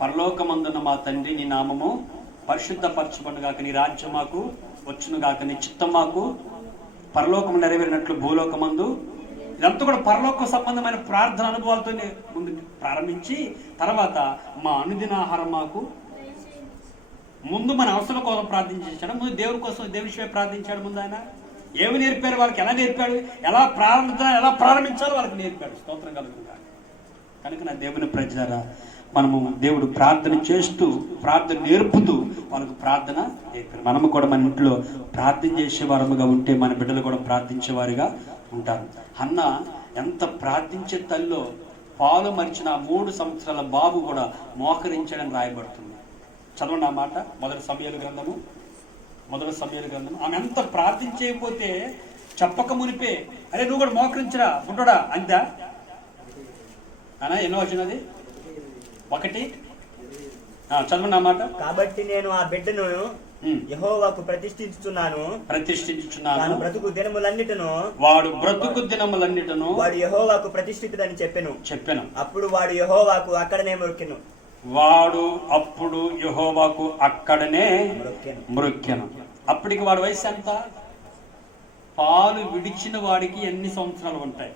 పరలోకమందున్న మా తండ్రి, నీ నామము పరిశుద్ధపరచబడును గాక, నీ రాజ్యం మాకు వచ్చును గాక, నీ చిత్తం మాకు పరలోకం నెరవేరినట్లు భూలోకమందు. ఇదంతా కూడా పరలోక సంబంధమైన ప్రార్థన అనుభవాలతో ముందు ప్రారంభించి, తర్వాత మా అనుదిన ఆహారం మాకు, ముందు మన అవసరం కోసం ప్రార్థించాడు, ముందు దేవుని కోసం, దేవుని విషయమే ప్రార్థించాడు. ముందు ఆయన ఏమి నేర్పారు వాళ్ళకి, ఎలా నేర్పాడు, ఎలా ప్రారంభించాలో వాళ్ళకి నేర్పాడు. స్తోత్రం కలుగుతుంది. కనుక నా దేవుని ప్రజలారా, మనము దేవుడు ప్రార్థన చేస్తూ ప్రార్థన నేర్పుతూ వాళ్ళకు ప్రార్థన నేర్పారు. మనము కూడా మన ఇంట్లో ప్రార్థన చేసేవారముగా ఉంటే మన బిడ్డలు కూడా ప్రార్థించేవారుగా ఉంటారు. హన్న ఎంత ప్రార్థించే తల్లో పాలు మరిచిన 3 సంవత్సరాల బాబు కూడా మోకరించడం రాయబడుతుంది. చదవండి ఆ మాట. మొదటి సమయాల గ్రంథము. ఆమె ఎంత ప్రార్థించకపోతే చెప్పక మునిపే, అరే నువ్వు కూడా మోకరించరా బుడ్డోడా అందా అనా? ఎన్నో వచ్చినది 1 చదవండి ఆ మాట. కాబట్టి నేను ఆ బిడ్డను యెహోవాకు ప్రతిష్ఠించుచున్నాను. వాడు బ్రతుకు దినములన్నిటను వాడు యెహోవాకు ప్రతిష్ఠితుడని చెప్పెను. అప్పుడు వాడు యెహోవాకు అక్కడనే మొక్కెను. అప్పటికి వాడి వయసు ఎంత? పాలు విడిచిన వాడికి ఎన్ని సంవత్సరాలు ఉంటాయి?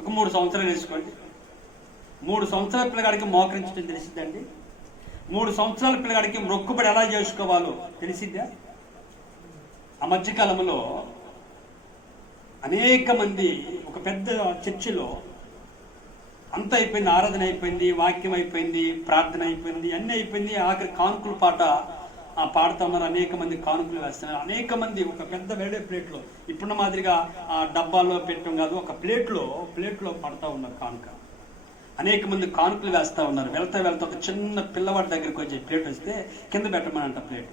ఒక 3 సంవత్సరాలు వేసుకోండి. 3 సంవత్సరాల పిల్లగాడికి మోకరించడం తెలిసిద్దండి? 3 సంవత్సరాల పిల్లగాడికి మొక్కుబడి ఎలా చేసుకోవాలో తెలిసిద్దా? ఆ మధ్యకాలంలో అనేక మంది ఒక పెద్ద చర్చిలో అంత అయిపోయింది, ఆరాధన అయిపోయింది, వాక్యం అయిపోయింది, ప్రార్థన అయిపోయింది, అన్నీ అయిపోయింది. ఆఖరి కానుకల పాట పాడుతూ ఉన్నారు. అనేక మంది కానుకలు వేస్తున్నారు. అనేక మంది ఒక పెద్ద వేడే ప్లేట్లో, ఇప్పుడున్న మాదిరిగా డబ్బాల్లో పెట్టడం కాదు, ఒక ప్లేట్లో పడతా ఉన్నారు కానుక. అనేక మంది కానుకలు వేస్తూ ఉన్నారు. వెళ్తా ఒక చిన్న పిల్లవాడి దగ్గరికి వచ్చి ప్లేట్ వస్తే కింద పెట్టమని ప్లేట్.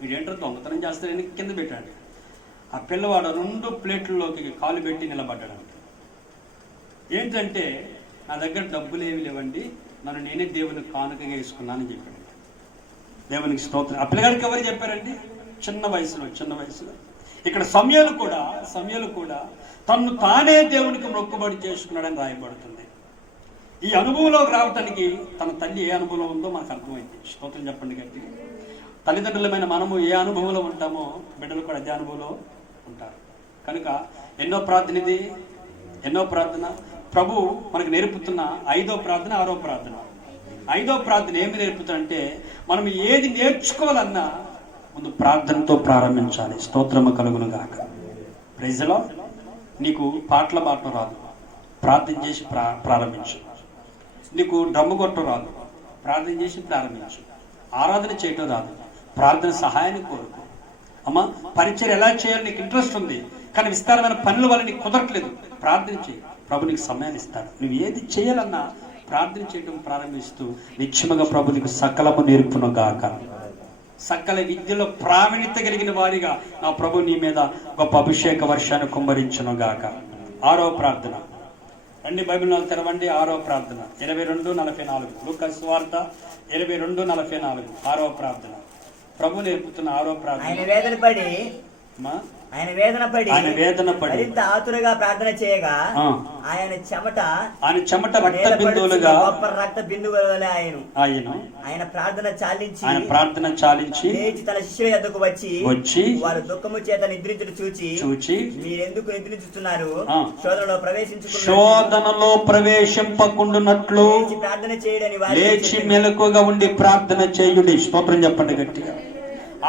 వీడేంటో దొంగతనం చేస్తాడని కింద పెట్టాడు. ఆ పిల్లవాడు 2 ప్లేట్లలోకి కాలు పెట్టి నిలబడ్డాడు. ఏంటంటే, నా దగ్గర డబ్బులు ఏమి లేవండి, నన్ను నేనే దేవునికి కానుకగా వేసుకున్నానని చెప్పాడు. దేవునికి స్తోత్రం. ఆ పిల్లగాడికి ఎవరు చెప్పారండి? చిన్న వయసులో. ఇక్కడ సమయాలు కూడా తను తానే దేవునికి మొక్కుబడి చేసుకున్నాడని రాయబడుతుంది. ఈ అనుభవంలోకి రావటానికి తన తల్లి ఏ అనుభవంలో ఉందో మనకు అర్థమైంది. స్తోత్రం చెప్పండి గట్టి. తల్లిదండ్రులమైన మనము ఏ అనుభవంలో ఉంటామో బిడ్డలు కూడా అదే అనుభవంలో ఉంటారు. కనుక ఎన్నో ప్రార్థన ప్రభు మనకు నేర్పుతున్న 5వ ప్రార్థన, 6వ ప్రార్థన. 5వ ప్రార్థన ఏమి నేర్పుతుందంటే, మనం ఏది నేర్చుకోవాలన్నా ముందు ప్రార్థనతో ప్రారంభించాలి. స్తోత్రము కలుగును గాక. Praise the lord. నీకు పాటలు పాడటం రాదు, ప్రార్థన చేసి ప్రారంభించు. నీకు డ్రమ్ము కొట్టడం రాదు, ప్రార్థన చేసి ప్రారంభించు. ఆరాధన చేయటం రాదు, ప్రార్థన సహాయాన్ని కోరుకో. అమ్మా, పరిచయం ఎలా చేయాలి నీకు ఇంట్రెస్ట్ ఉంది, కానీ విస్తారమైన పనుల వల్ల నీకు కుదరట్లేదు, ప్రార్థన చేయి. ప్రభు నీకు సమయాన్ని ఇస్తాడు. నువ్వు ఏది చేయాలన్నా ప్రార్థన చేయడం ప్రారంభిస్తూ నిశ్చయముగా ప్రభు నీకు సకలము నేర్పును గాక. సకల విద్యలో ప్రావీణ్యత కలిగిన వారిగా నా ప్రభు నీ మీద గొప్ప అభిషేక వర్షాన్ని కుమ్మరించును గాక. 6వ ప్రార్థన. రండి బైబిల్ తెరవండి. 6వ ప్రార్థన 22:44. లూకా సువార్త 22:44. 6వ ప్రార్థన. ప్రభు నేర్పుతున్న 6వ ప్రార్థన. ఆయన వేదన పడి మరింత ఆతురగా ప్రార్థన చేయగా ఆయన చెమట రక్త బిందువులుగా రక్త బిందువుల ఆయన ప్రార్థన చాలించి లేచి తన శిష్యుల యొద్దకు వచ్చి వారు దుఃఖము చేత నిద్రించుట చూచి మీరెందుకు నిద్రించుతున్నారు, శోధనలో ప్రవేశింపకుండునట్లు ప్రార్థన చేయడని లేచి మెలకుగా ఉండి ప్రార్థన చేయుడి. స్తోత్రం చెప్పండి గట్టిగా.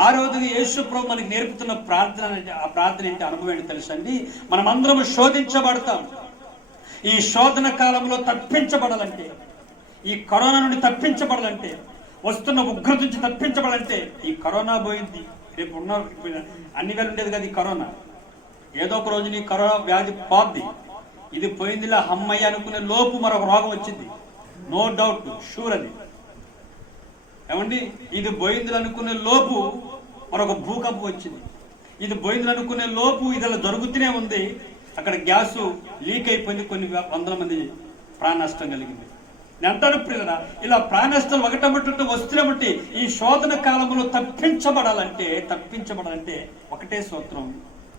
ఆ రోజు యేసు ప్రభు మనకి నేర్పుతున్న ప్రార్థన అంటే, ఆ ప్రార్థన ఏంటి అనుభవం ఏంటి తెలుసండి? మనం అందరం శోధించబడతాం. ఈ శోధన కాలంలో తప్పించబడాలంటే, ఈ కరోనా నుండి తప్పించబడాలంటే, వస్తున్న ఉగ్రత నుంచి తప్పించబడాలంటే, ఈ కరోనా పోయింది, రేపు ఉన్న అన్ని వేలు ఉండేది కదా ఈ కరోనా. ఏదో ఒక రోజు నీ కరోనా వ్యాధి పోద్ది, ఇది పోయిందిలా అమ్మయ్య అనుకునే లోపు మరొక రోగం వచ్చింది. No doubt, sure. అది ఏమండి, ఇది పోయింది అనుకునే లోపు మరొక భూకంపం వచ్చింది. ఇది పోయింది అనుకునే లోపు ఇది అలా జరుగుతూనే ఉంది. అక్కడ గ్యాస్ లీక్ అయిపోయింది, కొన్ని వందల మంది ప్రాణ నష్టం కలిగింది. నేను అంటాను ప్రియులారా, ఇలా ప్రాణ నష్టాలు ఒకటబట్టి వస్తూనే బట్టి ఈ శోధన కాలంలో తప్పించబడాలంటే ఒకటే సూత్రం: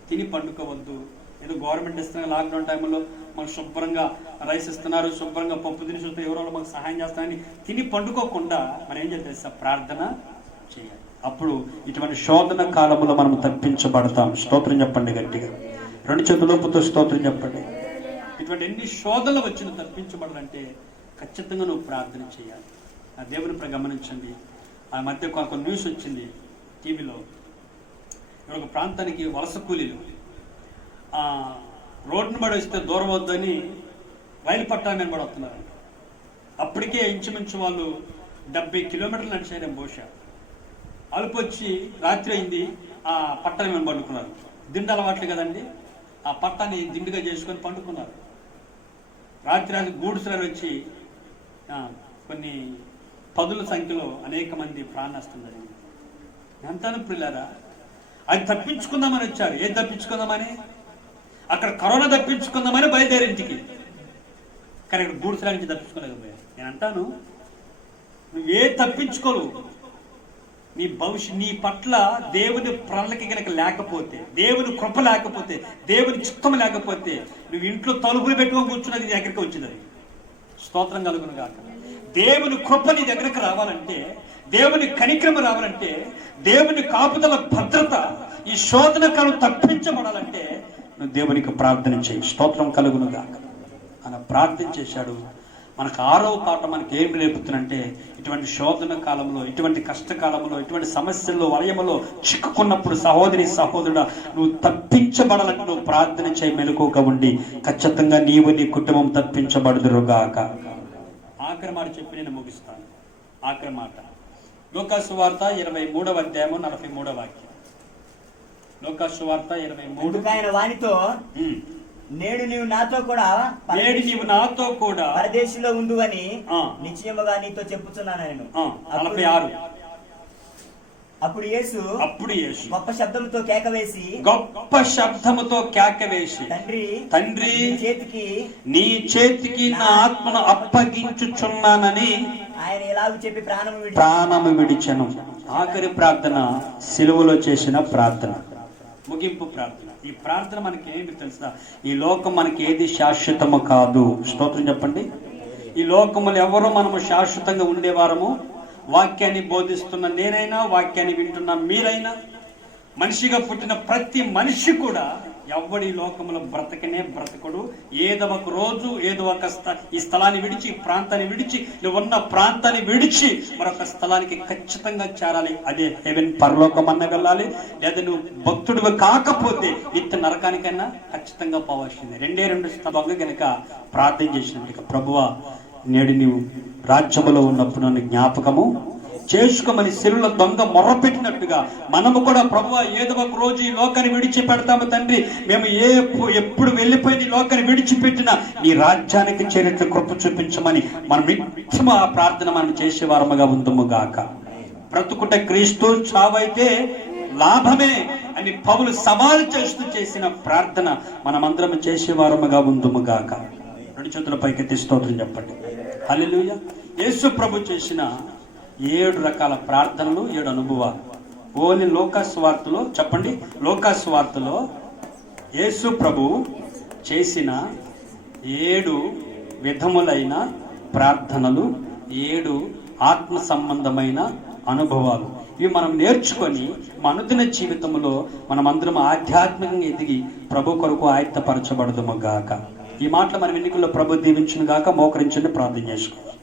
తిని పండుకోవద్దు. ఏదో గవర్నమెంట్ ఇస్తున్న లాక్డౌన్ టైంలో మనకు శుభ్రంగా రైస్ ఇస్తున్నారు, శుభ్రంగా పప్పు దినుసులతో ఎవరో మనకు సహాయం చేస్తారని తిని పండుకోకుండా మనం ఏం చేయాలి? ప్రార్థన చేయాలి. అప్పుడు ఇటువంటి శోధన కాలంలో మనం తప్పించబడతాం. స్తోత్రం చెప్పండి గట్టిగా. 2 చేతులతో స్తోత్రం చెప్పండి. ఇటువంటి ఎన్ని శోధనలు వచ్చిన తప్పించబడాలంటే ఖచ్చితంగా నువ్వు ప్రార్థన చేయాలి. ఆ దేవుని గమనించండి. ఆ మధ్య ఒక న్యూస్ వచ్చింది టీవీలో. ఒక ప్రాంతానికి వలస కూలీలు రోడ్డును పడేస్తే దూరం వద్దని రైలు పట్టాల మీద పడుతున్నారు. అప్పటికే ఇంచుమించు వాళ్ళు 70 కిలోమీటర్లు నడిచారు. బహుశా అలుపు వచ్చి రాత్రి అయింది, ఆ పట్టాల మీద పండుకున్నారు. దిండు అలవాట్లు కదండి, ఆ పట్టాన్ని దిండుగా చేసుకొని పండుకున్నారు. రాత్రి గూడ్స్ రైలు వచ్చి కొన్ని పదుల సంఖ్యలో అనేక మంది ప్రాణ నష్టం జరిగింది. ఎంతను ప్రియులారా, అది తప్పించుకుందామని వచ్చారు. ఏం తప్పించుకుందామని? అక్కడ కరోనా తప్పించుకుందామని బయలుదేరి ఇంటికి, కానీ ఇక్కడ గూడ్స్ రైలు నుంచి తప్పించుకోలేకపోయారు. నేను అంటాను, నువ్వే తప్పించుకోవు. నీ పట్ల దేవుని ప్రణాళిక కనుక లేకపోతే, దేవుని కృప లేకపోతే, దేవుని చిత్తం లేకపోతే, నువ్వు ఇంట్లో తలుపులు పెట్టుకొని కూర్చున్నది నీ దగ్గరికి వచ్చింది. అది స్తోత్రం కలుగును గాక. దేవుని కృప నీ దగ్గరకు రావాలంటే, దేవుని కనిక్రమ రావాలంటే, దేవుని కాపుదల భద్రత ఈ శోధన కాలం తప్పించబడాలంటే నువ్వు దేవునికి ప్రార్థన చేయి. స్తోత్రం కలుగును గాక. ఆయన ప్రార్థన చేశాడు. మనకు 6వ పాఠం మనకి ఏం నేర్పుతుందంటే, ఇటువంటి శోధన కాలంలో, ఇటువంటి కష్టకాలంలో, ఇటువంటి సమస్యల్లో, వలయములో చిక్కుకున్నప్పుడు సహోదరి సహోదరుడా, నువ్వు తప్పించబడాలంటే నువ్వు ప్రార్థన చేయి. మెలకుగా ఉండి ఖచ్చితంగా నీవు నీ కుటుంబం తప్పించబడుదురుగాక. ఆఖరి మాట చెప్పి నేను ముగిస్తాను. ఆఖరి మాట లూకా సువార్త 23వ అధ్యాయము 43వ వాక్యం. లూకా సువార్త 23. వానితో నేడు నీవు నాతో కూడా పరదేశంలో ఉండు అని నిశ్చయముగా నీతో చెప్పుచున్నాను నేను. 46. అప్పుడు యేసు గొప్ప శబ్దముతో కేకవేసి తండ్రి నీ చేతికి నా ఆత్మను అప్పగించుచున్నానని ఆయన ఎలాగూ చెప్పి ప్రాణము విడిచెను. ఆఖరి ప్రార్థన సిలువలో చేసిన ప్రార్థన, ముగింపు ప్రార్థన. ఈ ప్రార్థన మనకి ఏంటి తెలుసా? ఈ లోకం మనకి ఏది శాశ్వతము కాదు. స్తోత్రం చెప్పండి. ఈ లోకములు ఎవరు మనము శాశ్వతంగా ఉండేవారము? వాక్యాన్ని బోధిస్తున్న నేనైనా, వాక్యాన్ని వింటున్న మీరైనా, మనిషిగా పుట్టిన ప్రతి మనిషి కూడా ఎవడి లోకంలో బ్రతకనే బ్రతకడు. ఏదో ఒక రోజు ఏదో ఒక ఈ స్థలాన్ని విడిచి, ఈ ప్రాంతాన్ని విడిచి, నువ్వు ఉన్న ప్రాంతాన్ని విడిచి మరొక స్థలానికి ఖచ్చితంగా చేరాలి. అదే హెవెన్, పరలోకం అన్న వెళ్ళాలి. లేదా నువ్వు భక్తుడు కాకపోతే నిత్య నరకానికైనా ఖచ్చితంగా పోవాల్సిందే. రెండు స్థలంగా కనుక ప్రార్థన చేసినట్టుగా, ప్రభువా నేడు నీవు రాజ్యములో ఉన్నప్పుడు నన్ను జ్ఞాపకము చేసుకోమని శిలువలో దొంగ మొర్రపెట్టినట్టుగా మనము కూడా ప్రభువా ఏదో ఒక రోజు ఈ లోకాన్ని విడిచిపెడతాము తండ్రి, మేము ఎప్పుడు వెళ్ళిపోయి ఈ లోకాన్ని విడిచిపెట్టినా నీ రాజ్యానికి చేరేట్టు కృప చూపించమని మనం నిత్యం ఆ ప్రార్థన మనం చేసేవారముగా ఉందము గాక. బ్రతుకుట క్రీస్తు, చావైతే లాభమే అని పౌలు సవాలు చేస్తూ చేసిన ప్రార్థన మనమందరం చేసేవారముగా ఉందము గాక. రెండు చేతుల పైకెత్తి స్తోత్రం చెప్పండి. హల్లెలూయా. యేసు ప్రభు చేసిన 7 రకాల ప్రార్థనలు, 7 అనుభవాలు. ఓన్లీ లోకాసు వార్తలో చెప్పండి. లోకాసు వార్తలో యేసు ప్రభు చేసిన 7 విధములైన ప్రార్థనలు, 7 ఆత్మ సంబంధమైన అనుభవాలు. ఇవి మనం నేర్చుకొని మన అనుదిన జీవితంలో మనమందరం ఆధ్యాత్మికంగా ఎదిగి ప్రభు కొరకు ఆయత్తపరచబడదుము గాక. ఈ మాటలు మనం ఎన్నికల్లో ప్రభు దీవించును గాక. మోకరించండి, ప్రార్థన చేసుకోవాలి.